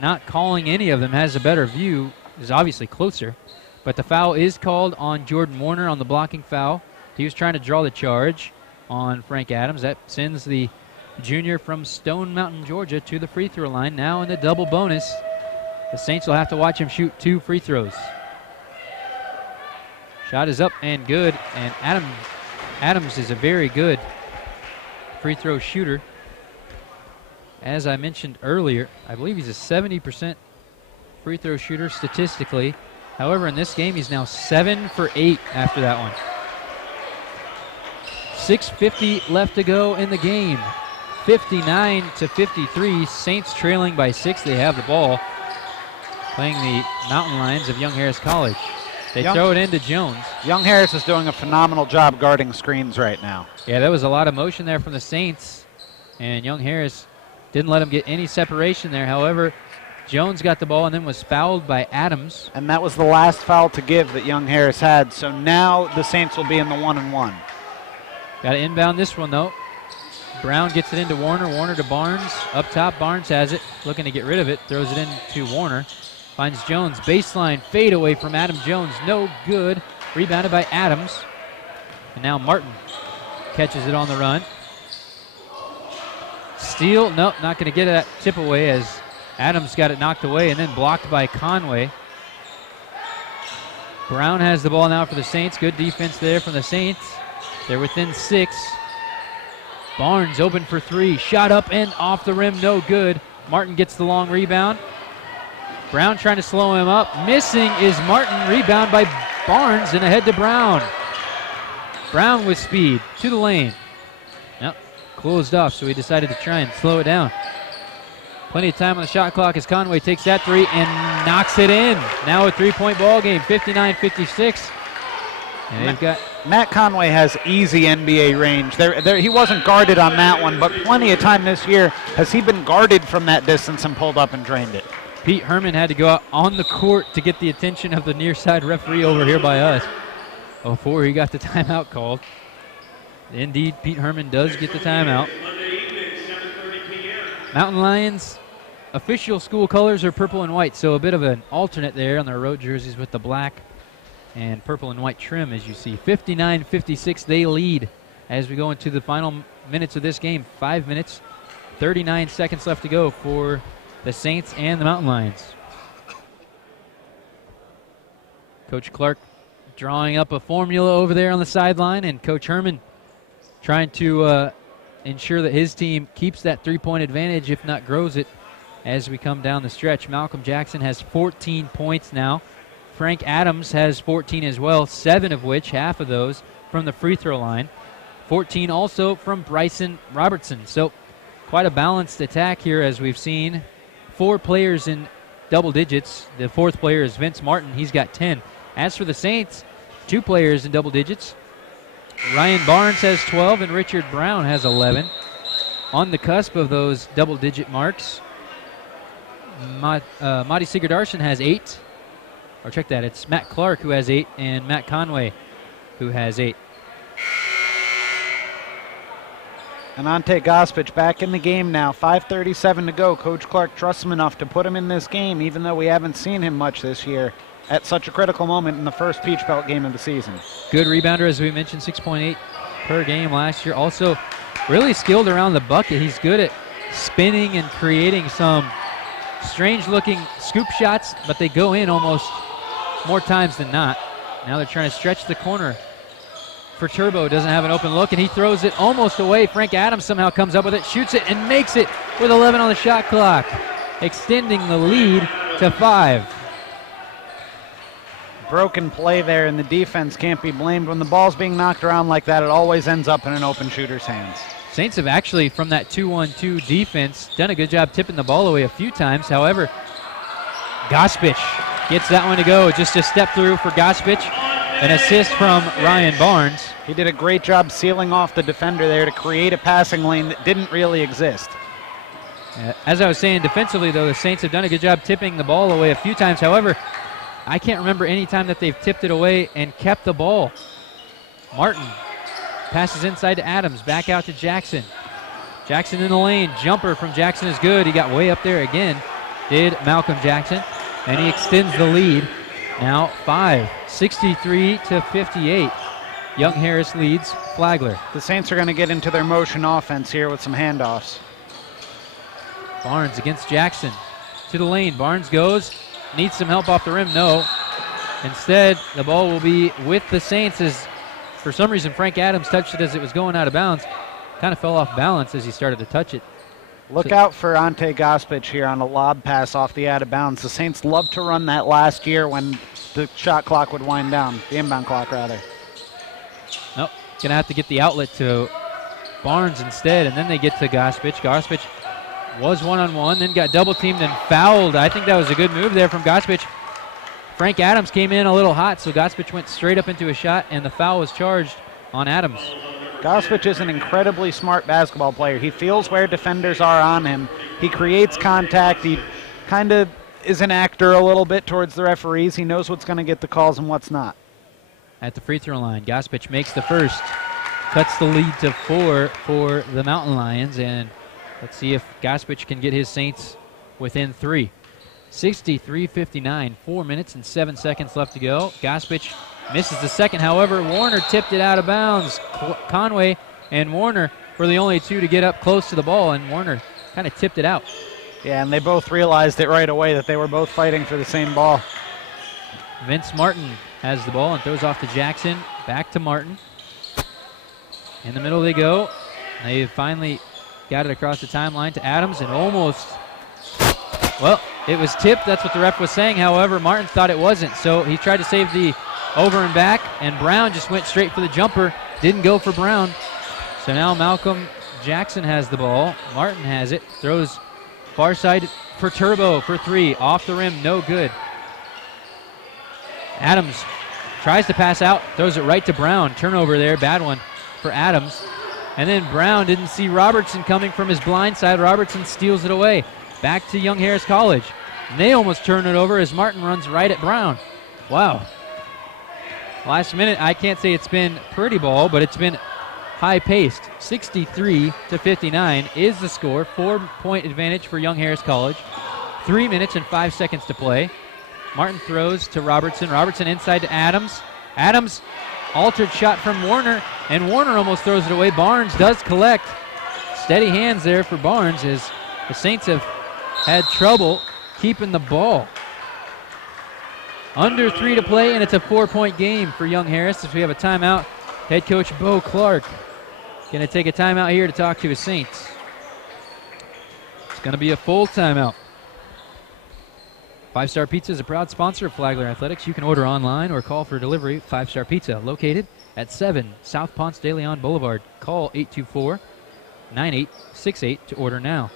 not calling any of them, has a better view, is obviously closer. But the foul is called on Jordan Warner on the blocking foul. He was trying to draw the charge on Frank Adams. That sends the junior from Stone Mountain, Georgia, to the free throw line. Now in the double bonus, the Saints will have to watch him shoot 2 free throws. Shot is up and good, and Adams is a very good free throw shooter. As I mentioned earlier, I believe he's a 70% free throw shooter statistically. However, in this game, he's now 7 for 8 after that one. 6:50 left to go in the game. 59-53, Saints trailing by 6. They have the ball, playing the Mountain Lions of Young Harris College. They throw it into Jones. Young Harris is doing a phenomenal job guarding screens right now. Yeah, there was a lot of motion there from the Saints, and Young Harris didn't let him get any separation there. However, Jones got the ball and then was fouled by Adams. And that was the last foul to give that Young Harris had, so now the Saints will be in the 1-and-1. Got to inbound this one, though. Brown gets it into Warner. Warner to Barnes. Up top, Barnes has it, looking to get rid of it. Throws it into Warner. Finds Jones. Baseline fade away from Adam Jones. No good. Rebounded by Adams. And now Martin catches it on the run. Steal. Nope, not going to get that tip away as Adams got it knocked away and then blocked by Conway. Brown has the ball now for the Saints. Good defense there from the Saints. They're within 6. Barnes open for 3. Shot up and off the rim. No good. Martin gets the long rebound. Brown trying to slow him up. Missing is Martin. Rebound by Barnes and ahead to Brown. Brown with speed to the lane. Yep, closed off, so he decided to try and slow it down. Plenty of time on the shot clock as Conway takes that 3 and knocks it in. Now a 3-point ball game, 59-56. And they've got Matt Conway has easy NBA range. He wasn't guarded on that one, but plenty of time this year has he been guarded from that distance and pulled up and drained it. Pete Herman had to go out on the court to get the attention of the near side referee over here by us before he got the timeout called. Indeed, Pete Herman does get the timeout. Mountain Lions official school colors are purple and white, so a bit of an alternate there on their road jerseys with the black and purple and white trim, as you see. 59-56, they lead as we go into the final minutes of this game. 5 minutes, 39 seconds left to go for the Saints and the Mountain Lions. Coach Clark drawing up a formula over there on the sideline, and Coach Herman trying to ensure that his team keeps that 3-point advantage, if not grows it, as we come down the stretch. Malcolm Jackson has 14 points now. Frank Adams has 14 as well, 7 of which, half of those, from the free throw line. 14 also from Bryson Robertson. So quite a balanced attack here, as we've seen. 4 players in double digits. The 4th player is Vince Martin. He's got 10. As for the Saints, 2 players in double digits. Ryan Barnes has 12 and Richard Brown has 11. On the cusp of those double-digit marks, Madi Sigurdarsson has 8. Or check that, it's Matt Clark who has 8 and Matt Conway who has 8. And Ante Gospich back in the game now. 5:37 to go. Coach Clark trusts him enough to put him in this game, even though we haven't seen him much this year, at such a critical moment in the first Peach Belt game of the season. Good rebounder, as we mentioned, 6.8 per game last year. Also really skilled around the bucket. He's good at spinning and creating some strange-looking scoop shots, but they go in almost more times than not. Now they're trying to stretch the corner. For Turbo, doesn't have an open look, and he throws it almost away. Frank Adams somehow comes up with it, shoots it, and makes it with 11 on the shot clock, extending the lead to 5. Broken play there, and the defense can't be blamed. When the ball's being knocked around like that, it always ends up in an open shooter's hands. Saints have actually, from that 2-1-2 defense, done a good job tipping the ball away a few times. However, Gospich gets that one to go. Just a step through for Gospich. An assist from Ryan Barnes. He did a great job sealing off the defender there to create a passing lane that didn't really exist. As I was saying, defensively, though, the Saints have done a good job tipping the ball away a few times. However, I can't remember any time that they've tipped it away and kept the ball. Martin passes inside to Adams, back out to Jackson. Jackson in the lane, jumper from Jackson is good. He got way up there again, did Malcolm Jackson, and he extends the lead. Now 5, 63-58. Young Harris leads Flagler. The Saints are going to get into their motion offense here with some handoffs. Barnes against Jackson. To the lane, Barnes goes, needs some help off the rim, no. Instead, the ball will be with the Saints as, for some reason, Frank Adams touched it as it was going out of bounds. Kind of fell off balance as he started to touch it. Look out for Ante Gospich here on a lob pass off the out of bounds. The Saints loved to run that last year when the shot clock would wind down, the inbound clock rather. Nope, gonna have to get the outlet to Barnes instead, and then they get to Gospich. Gospich was one-on-one, then got double teamed and fouled. I think that was a good move there from Gospich. Frank Adams came in a little hot, so Gospich went straight up into a shot, and the foul was charged on Adams. Gospich is an incredibly smart basketball player. He feels where defenders are on him. He creates contact. He kind of is an actor a little bit towards the referees. He knows what's going to get the calls and what's not. At the free throw line, Gospich makes the first, cuts the lead to 4 for the Mountain Lions, and let's see if Gospich can get his Saints within 3. 63-59, 4 minutes and 7 seconds left to go. Gospich misses the second. However, Warner tipped it out of bounds. Conway and Warner were the only two to get up close to the ball, and Warner kind of tipped it out. Yeah, and they both realized it right away that they were both fighting for the same ball. Vince Martin has the ball and throws off to Jackson. Back to Martin. In the middle they go. They finally got it across the timeline to Adams and almost, well, it was tipped. That's what the ref was saying. However, Martin thought it wasn't, so he tried to save the over and back, and Brown just went straight for the jumper. Didn't go for Brown. So now Malcolm Jackson has the ball. Martin has it. Throws far side for Turbo for 3. Off the rim, no good. Adams tries to pass out, throws it right to Brown. Turnover there, bad one for Adams. And then Brown didn't see Robertson coming from his blind side. Robertson steals it away. Back to Young Harris College. And they almost turn it over as Martin runs right at Brown. Wow. Last minute, I can't say it's been pretty ball, but it's been high-paced. 63-59 is the score. 4-point advantage for Young Harris College. 3 minutes and 5 seconds to play. Martin throws to Robertson. Robertson inside to Adams. Adams, altered shot from Warner, and Warner almost throws it away. Barnes does collect. Steady hands there for Barnes as the Saints have had trouble keeping the ball. Under 3 to play, and it's a 4-point game for Young Harris as we have a timeout. Head coach Bo Clark going to take a timeout here to talk to his Saints. It's going to be a full timeout. 5 Star Pizza is a proud sponsor of Flagler Athletics. You can order online or call for delivery. 5 Star Pizza, located at 7 South Ponce de Leon Boulevard. Call 824-9868 to order now.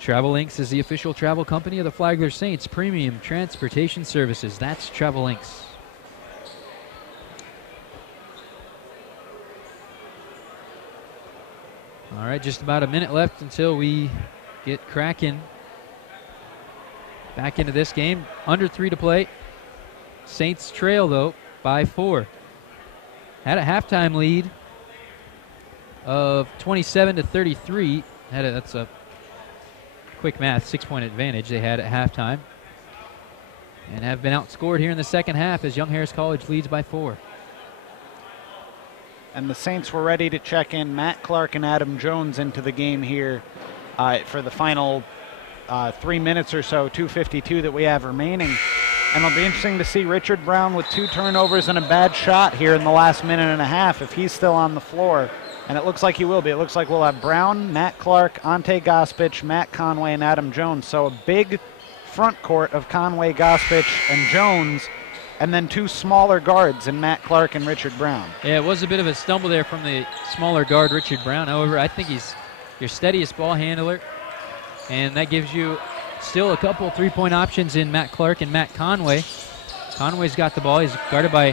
Travel Links is the official travel company of the Flagler Saints Premium Transportation Services. That's Travel Links. All right, just about a minute left until we get cracking back into this game. Under 3 to play. Saints trail, though, by 4. Had a halftime lead of 27-33. That's a quick math, 6-point advantage they had at halftime. And have been outscored here in the second half as Young Harris College leads by 4. And the Saints were ready to check in Matt Clark and Adam Jones into the game here for the final 3 minutes or so, 2:52 that we have remaining. And it'll be interesting to see Richard Brown with 2 turnovers and a bad shot here in the last minute and a half if he's still on the floor. And it looks like he will be. It looks like we'll have Brown, Matt Clark, Ante Gospich, Matt Conway, and Adam Jones. So a big front court of Conway, Gospich, and Jones, and then 2 smaller guards in Matt Clark and Richard Brown. Yeah, it was a bit of a stumble there from the smaller guard, Richard Brown. However, I think he's your steadiest ball handler, and that gives you still a couple 3-point options in Matt Clark and Matt Conway. Conway's got the ball. He's guarded by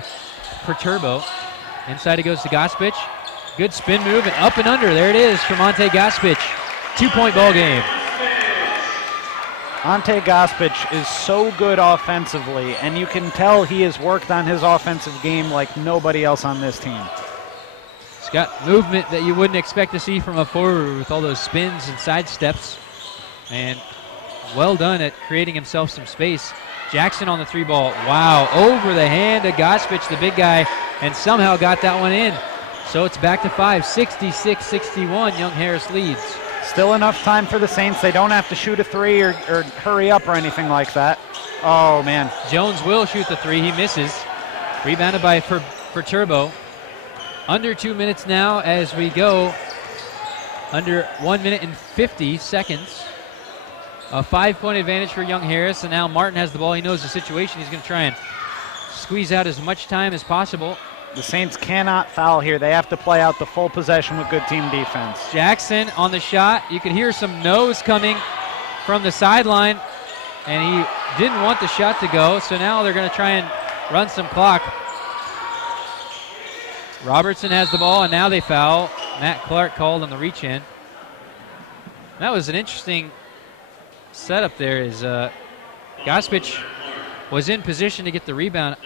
Perturbo. Inside it goes to Gospich. Good spin move and up and under. There it is from Ante Gospich. 2-point ball game. Ante Gospich is so good offensively, and you can tell he has worked on his offensive game like nobody else on this team. He's got movement that you wouldn't expect to see from a forward with all those spins and side steps. And well done at creating himself some space. Jackson on the 3 ball. Wow, over the hand of Gospich, the big guy, and somehow got that one in. So it's back to 5, 66-61. Young Harris leads. Still enough time for the Saints. They don't have to shoot a 3 or hurry up or anything like that. Oh, man. Jones will shoot the 3. He misses. Rebounded by Perturbo. Under 2 minutes now as we go. Under 1 minute and 50 seconds. A 5-point advantage for Young Harris, and now Martin has the ball. He knows the situation. He's going to try and squeeze out as much time as possible. The Saints cannot foul here. They have to play out the full possession with good team defense. Jackson on the shot. You can hear some no's coming from the sideline, and he didn't want the shot to go, so now they're going to try and run some clock. Robertson has the ball, and now they foul. Matt Clark called on the reach-in. That was an interesting setup there. Is Gospich was in position to get the rebound.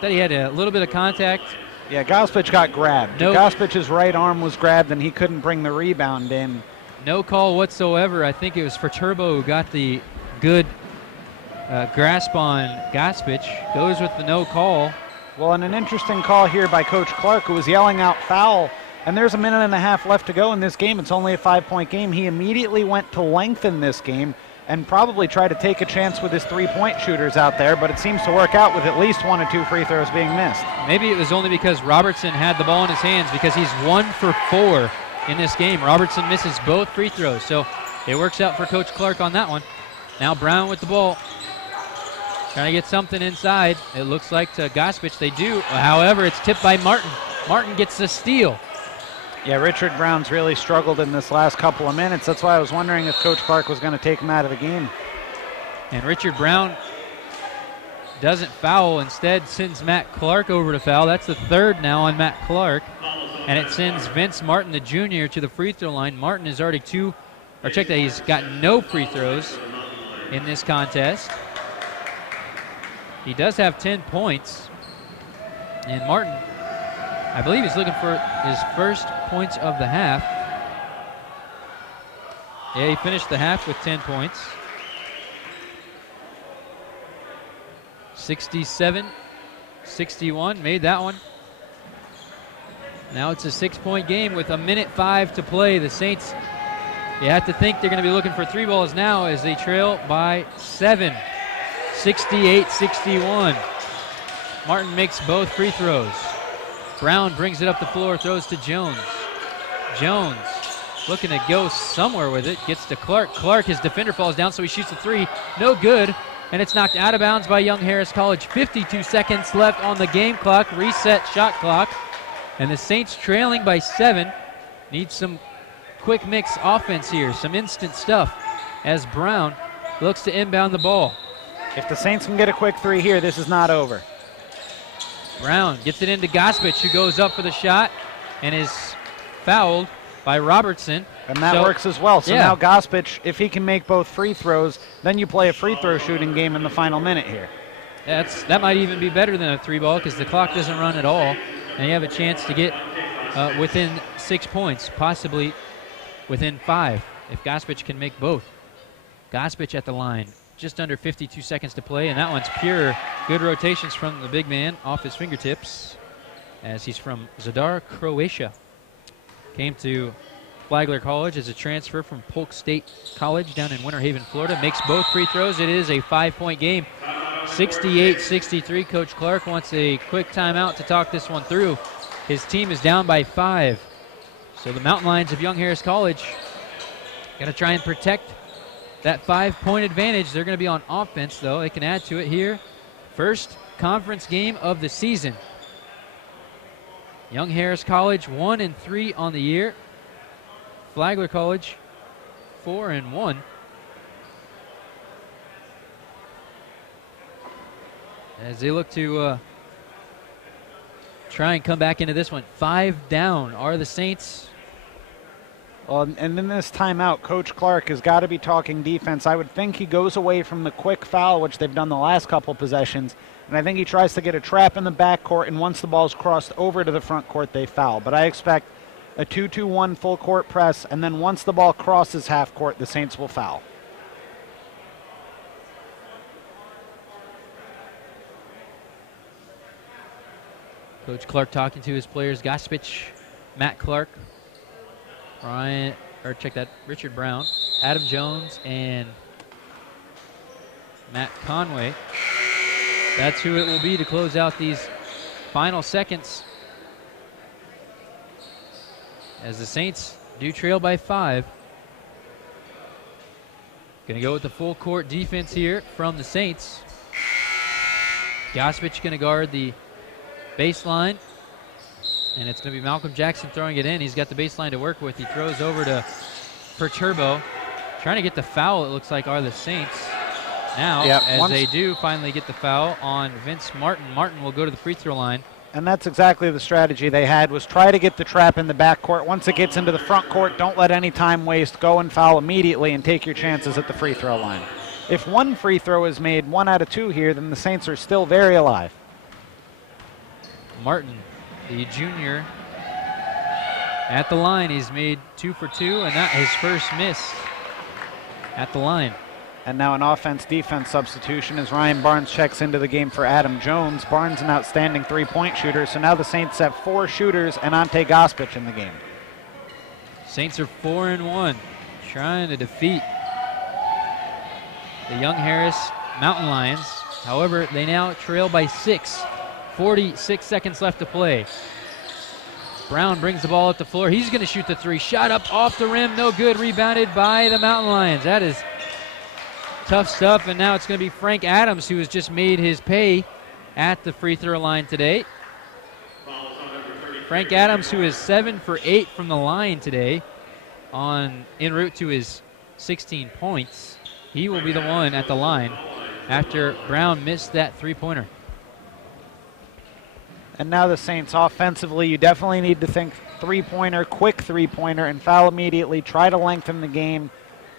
Thought he had a little bit of contact. Yeah, Gospich got grabbed. No, Gospich's right arm was grabbed, and he couldn't bring the rebound in. No call whatsoever. I think it was Perturbo who got the good grasp on Gospich. Goes with the no call. Well, and an interesting call here by Coach Clark, who was yelling out foul. And there's a minute and a half left to go in this game. It's only a 5-point game. He immediately went to lengthen this game and probably try to take a chance with his 3-point shooters out there, but it seems to work out with at least 1 or 2 free throws being missed. Maybe it was only because Robertson had the ball in his hands, because he's 1 for 4 in this game. Robertson misses both free throws, so it works out for Coach Clark on that one. Now Brown with the ball. Trying to get something inside. It looks like to Gospich they do. However, it's tipped by Martin. Martin gets the steal. Yeah, Richard Brown's really struggled in this last couple of minutes. That's why I was wondering if Coach Clark was going to take him out of the game. And Richard Brown doesn't foul. Instead, sends Matt Clark over to foul. That's the 3rd now on Matt Clark. And it sends Vince Martin, the junior, to the free throw line. Martin is already check that, he's got no free throws in this contest. He does have 10 points. And Martin, I believe he's looking for his first points of the half. Yeah, he finished the half with 10 points. 67-61, made that one. Now it's a 6-point game with 1:05 to play. The Saints, you have to think they're going to be looking for 3 balls now as they trail by 7. 68-61. Martin makes both free throws. Brown brings it up the floor, throws to Jones. Jones looking to go somewhere with it, gets to Clark. Clark, his defender, falls down, so he shoots a 3. No good, and it's knocked out of bounds by Young Harris College. 52 seconds left on the game clock, reset shot clock. And the Saints trailing by 7. Need some quick mix offense here, some instant stuff, as Brown looks to inbound the ball. If the Saints can get a quick 3 here, this is not over. Brown gets it into Gospich, who goes up for the shot and is fouled by Robertson. And that works as well. So now Gospich, if he can make both free throws, then you play a free throw shooting game in the final minute here. That might even be better than a 3 ball because the clock doesn't run at all. And you have a chance to get within 6 points, possibly within 5, if Gospich can make both. Gospich at the line. Just under 52 seconds to play, and that one's pure. Good rotations from the big man off his fingertips, as he's from Zadar, Croatia. Came to Flagler College as a transfer from Polk State College down in Winter Haven, Florida. Makes both free throws. It is a 5-point game. 68-63. Coach Clark wants a quick timeout to talk this one through. His team is down by 5. So the Mountain Lions of Young Harris College going to try and protect that 5-point advantage. They're going to be on offense, though. They can add to it here. First conference game of the season. Young Harris College 1-3 on the year. Flagler College 4-1. As they look to try and come back into this one. 5 down are the Saints. Well, and in this timeout, Coach Clark has got to be talking defense. I would think he goes away from the quick foul, which they've done the last couple possessions, and I think he tries to get a trap in the backcourt, and once the ball's crossed over to the front court, they foul. But I expect a 2-2-1 full court press, and then once the ball crosses half court, the Saints will foul. Coach Clark talking to his players, Gospich, Matt Clark, Richard Brown, Adam Jones, and Matt Conway. That's who it will be to close out these final seconds, as the Saints do trail by 5. Going to go with the full court defense here from the Saints. Gospich going to guard the baseline, and it's going to be Malcolm Jackson throwing it in. He's got the baseline to work with. He throws over to Perturbo. Trying to get the foul, it looks like, are the Saints now, as they do finally get the foul on Vince Martin. Martin will go to the free throw line. And that's exactly the strategy they had, was try to get the trap in the backcourt. Once it gets into the front court, don't let any time waste. Go and foul immediately and take your chances at the free throw line. If one free throw is made, 1 out of 2 here, then the Saints are still very alive. Martin, the junior, at the line. He's made 2 for 2, and that his first miss at the line. And now an offense-defense substitution as Ryan Barnes checks into the game for Adam Jones. Barnes, an outstanding 3-point shooter, so now the Saints have 4 shooters and Ante Gospich in the game. Saints are 4-1, trying to defeat the Young Harris Mountain Lions. However, they now trail by 6. 46 seconds left to play. Brown brings the ball up the floor. He's going to shoot the 3. Shot up off the rim, no good. Rebounded by the Mountain Lions. That is tough stuff, and now it's going to be Frank Adams, who has just made his pay at the free throw line today. Frank Adams, who is 7 for 8 from the line today, en route to his 16 points. He will be the one at the line after Brown missed that 3-pointer. And now the Saints offensively, you definitely need to think 3-pointer, quick 3-pointer, and foul immediately. Try to lengthen the game.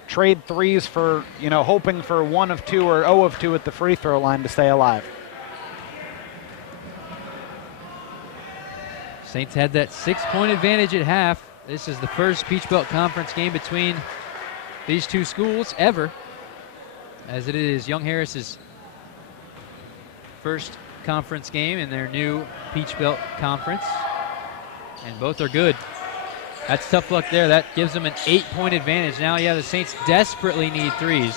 Trade 3s for, hoping for 1 of 2 or 0 of 2 at the free throw line to stay alive. Saints had that 6-point advantage at half. This is the first Peach Belt Conference game between these two schools ever, as it is Young Harris's first conference game in their new Peach Belt Conference, and both are good. That's tough luck there. That gives them an 8-point advantage. Now, the Saints desperately need 3s.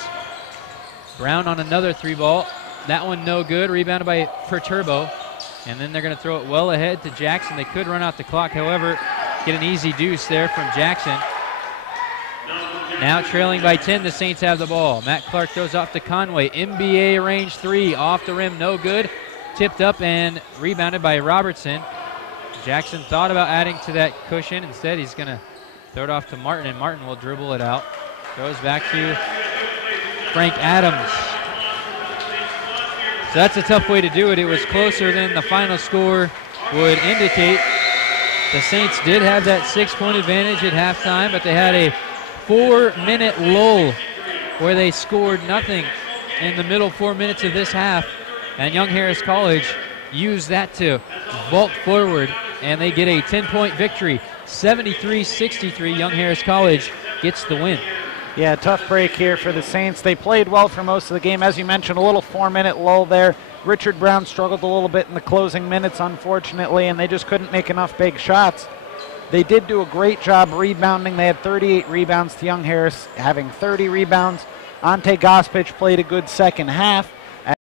Brown on another 3 ball. That one no good. Rebounded by Perturbo. And then they're going to throw it well ahead to Jackson. They could run out the clock. However, get an easy deuce there from Jackson. Now trailing by 10, the Saints have the ball. Matt Clark throws off to Conway. NBA range 3 off the rim, no good. Tipped up and rebounded by Robertson. Jackson thought about adding to that cushion. Instead, he's going to throw it off to Martin, and Martin will dribble it out. Goes back to Frank Adams. So that's a tough way to do it. It was closer than the final score would indicate. The Saints did have that 6-point advantage at halftime, but they had a 4-minute lull where they scored nothing in the middle 4 minutes of this half. And Young Harris College used that to vault forward, and they get a 10-point victory. 73-63, Young Harris College gets the win. Yeah, tough break here for the Saints. They played well for most of the game. As you mentioned, a little 4-minute lull there. Richard Brown struggled a little bit in the closing minutes, unfortunately, and they just couldn't make enough big shots. They did do a great job rebounding. They had 38 rebounds to Young Harris having 30 rebounds. Ante Gospich played a good second half.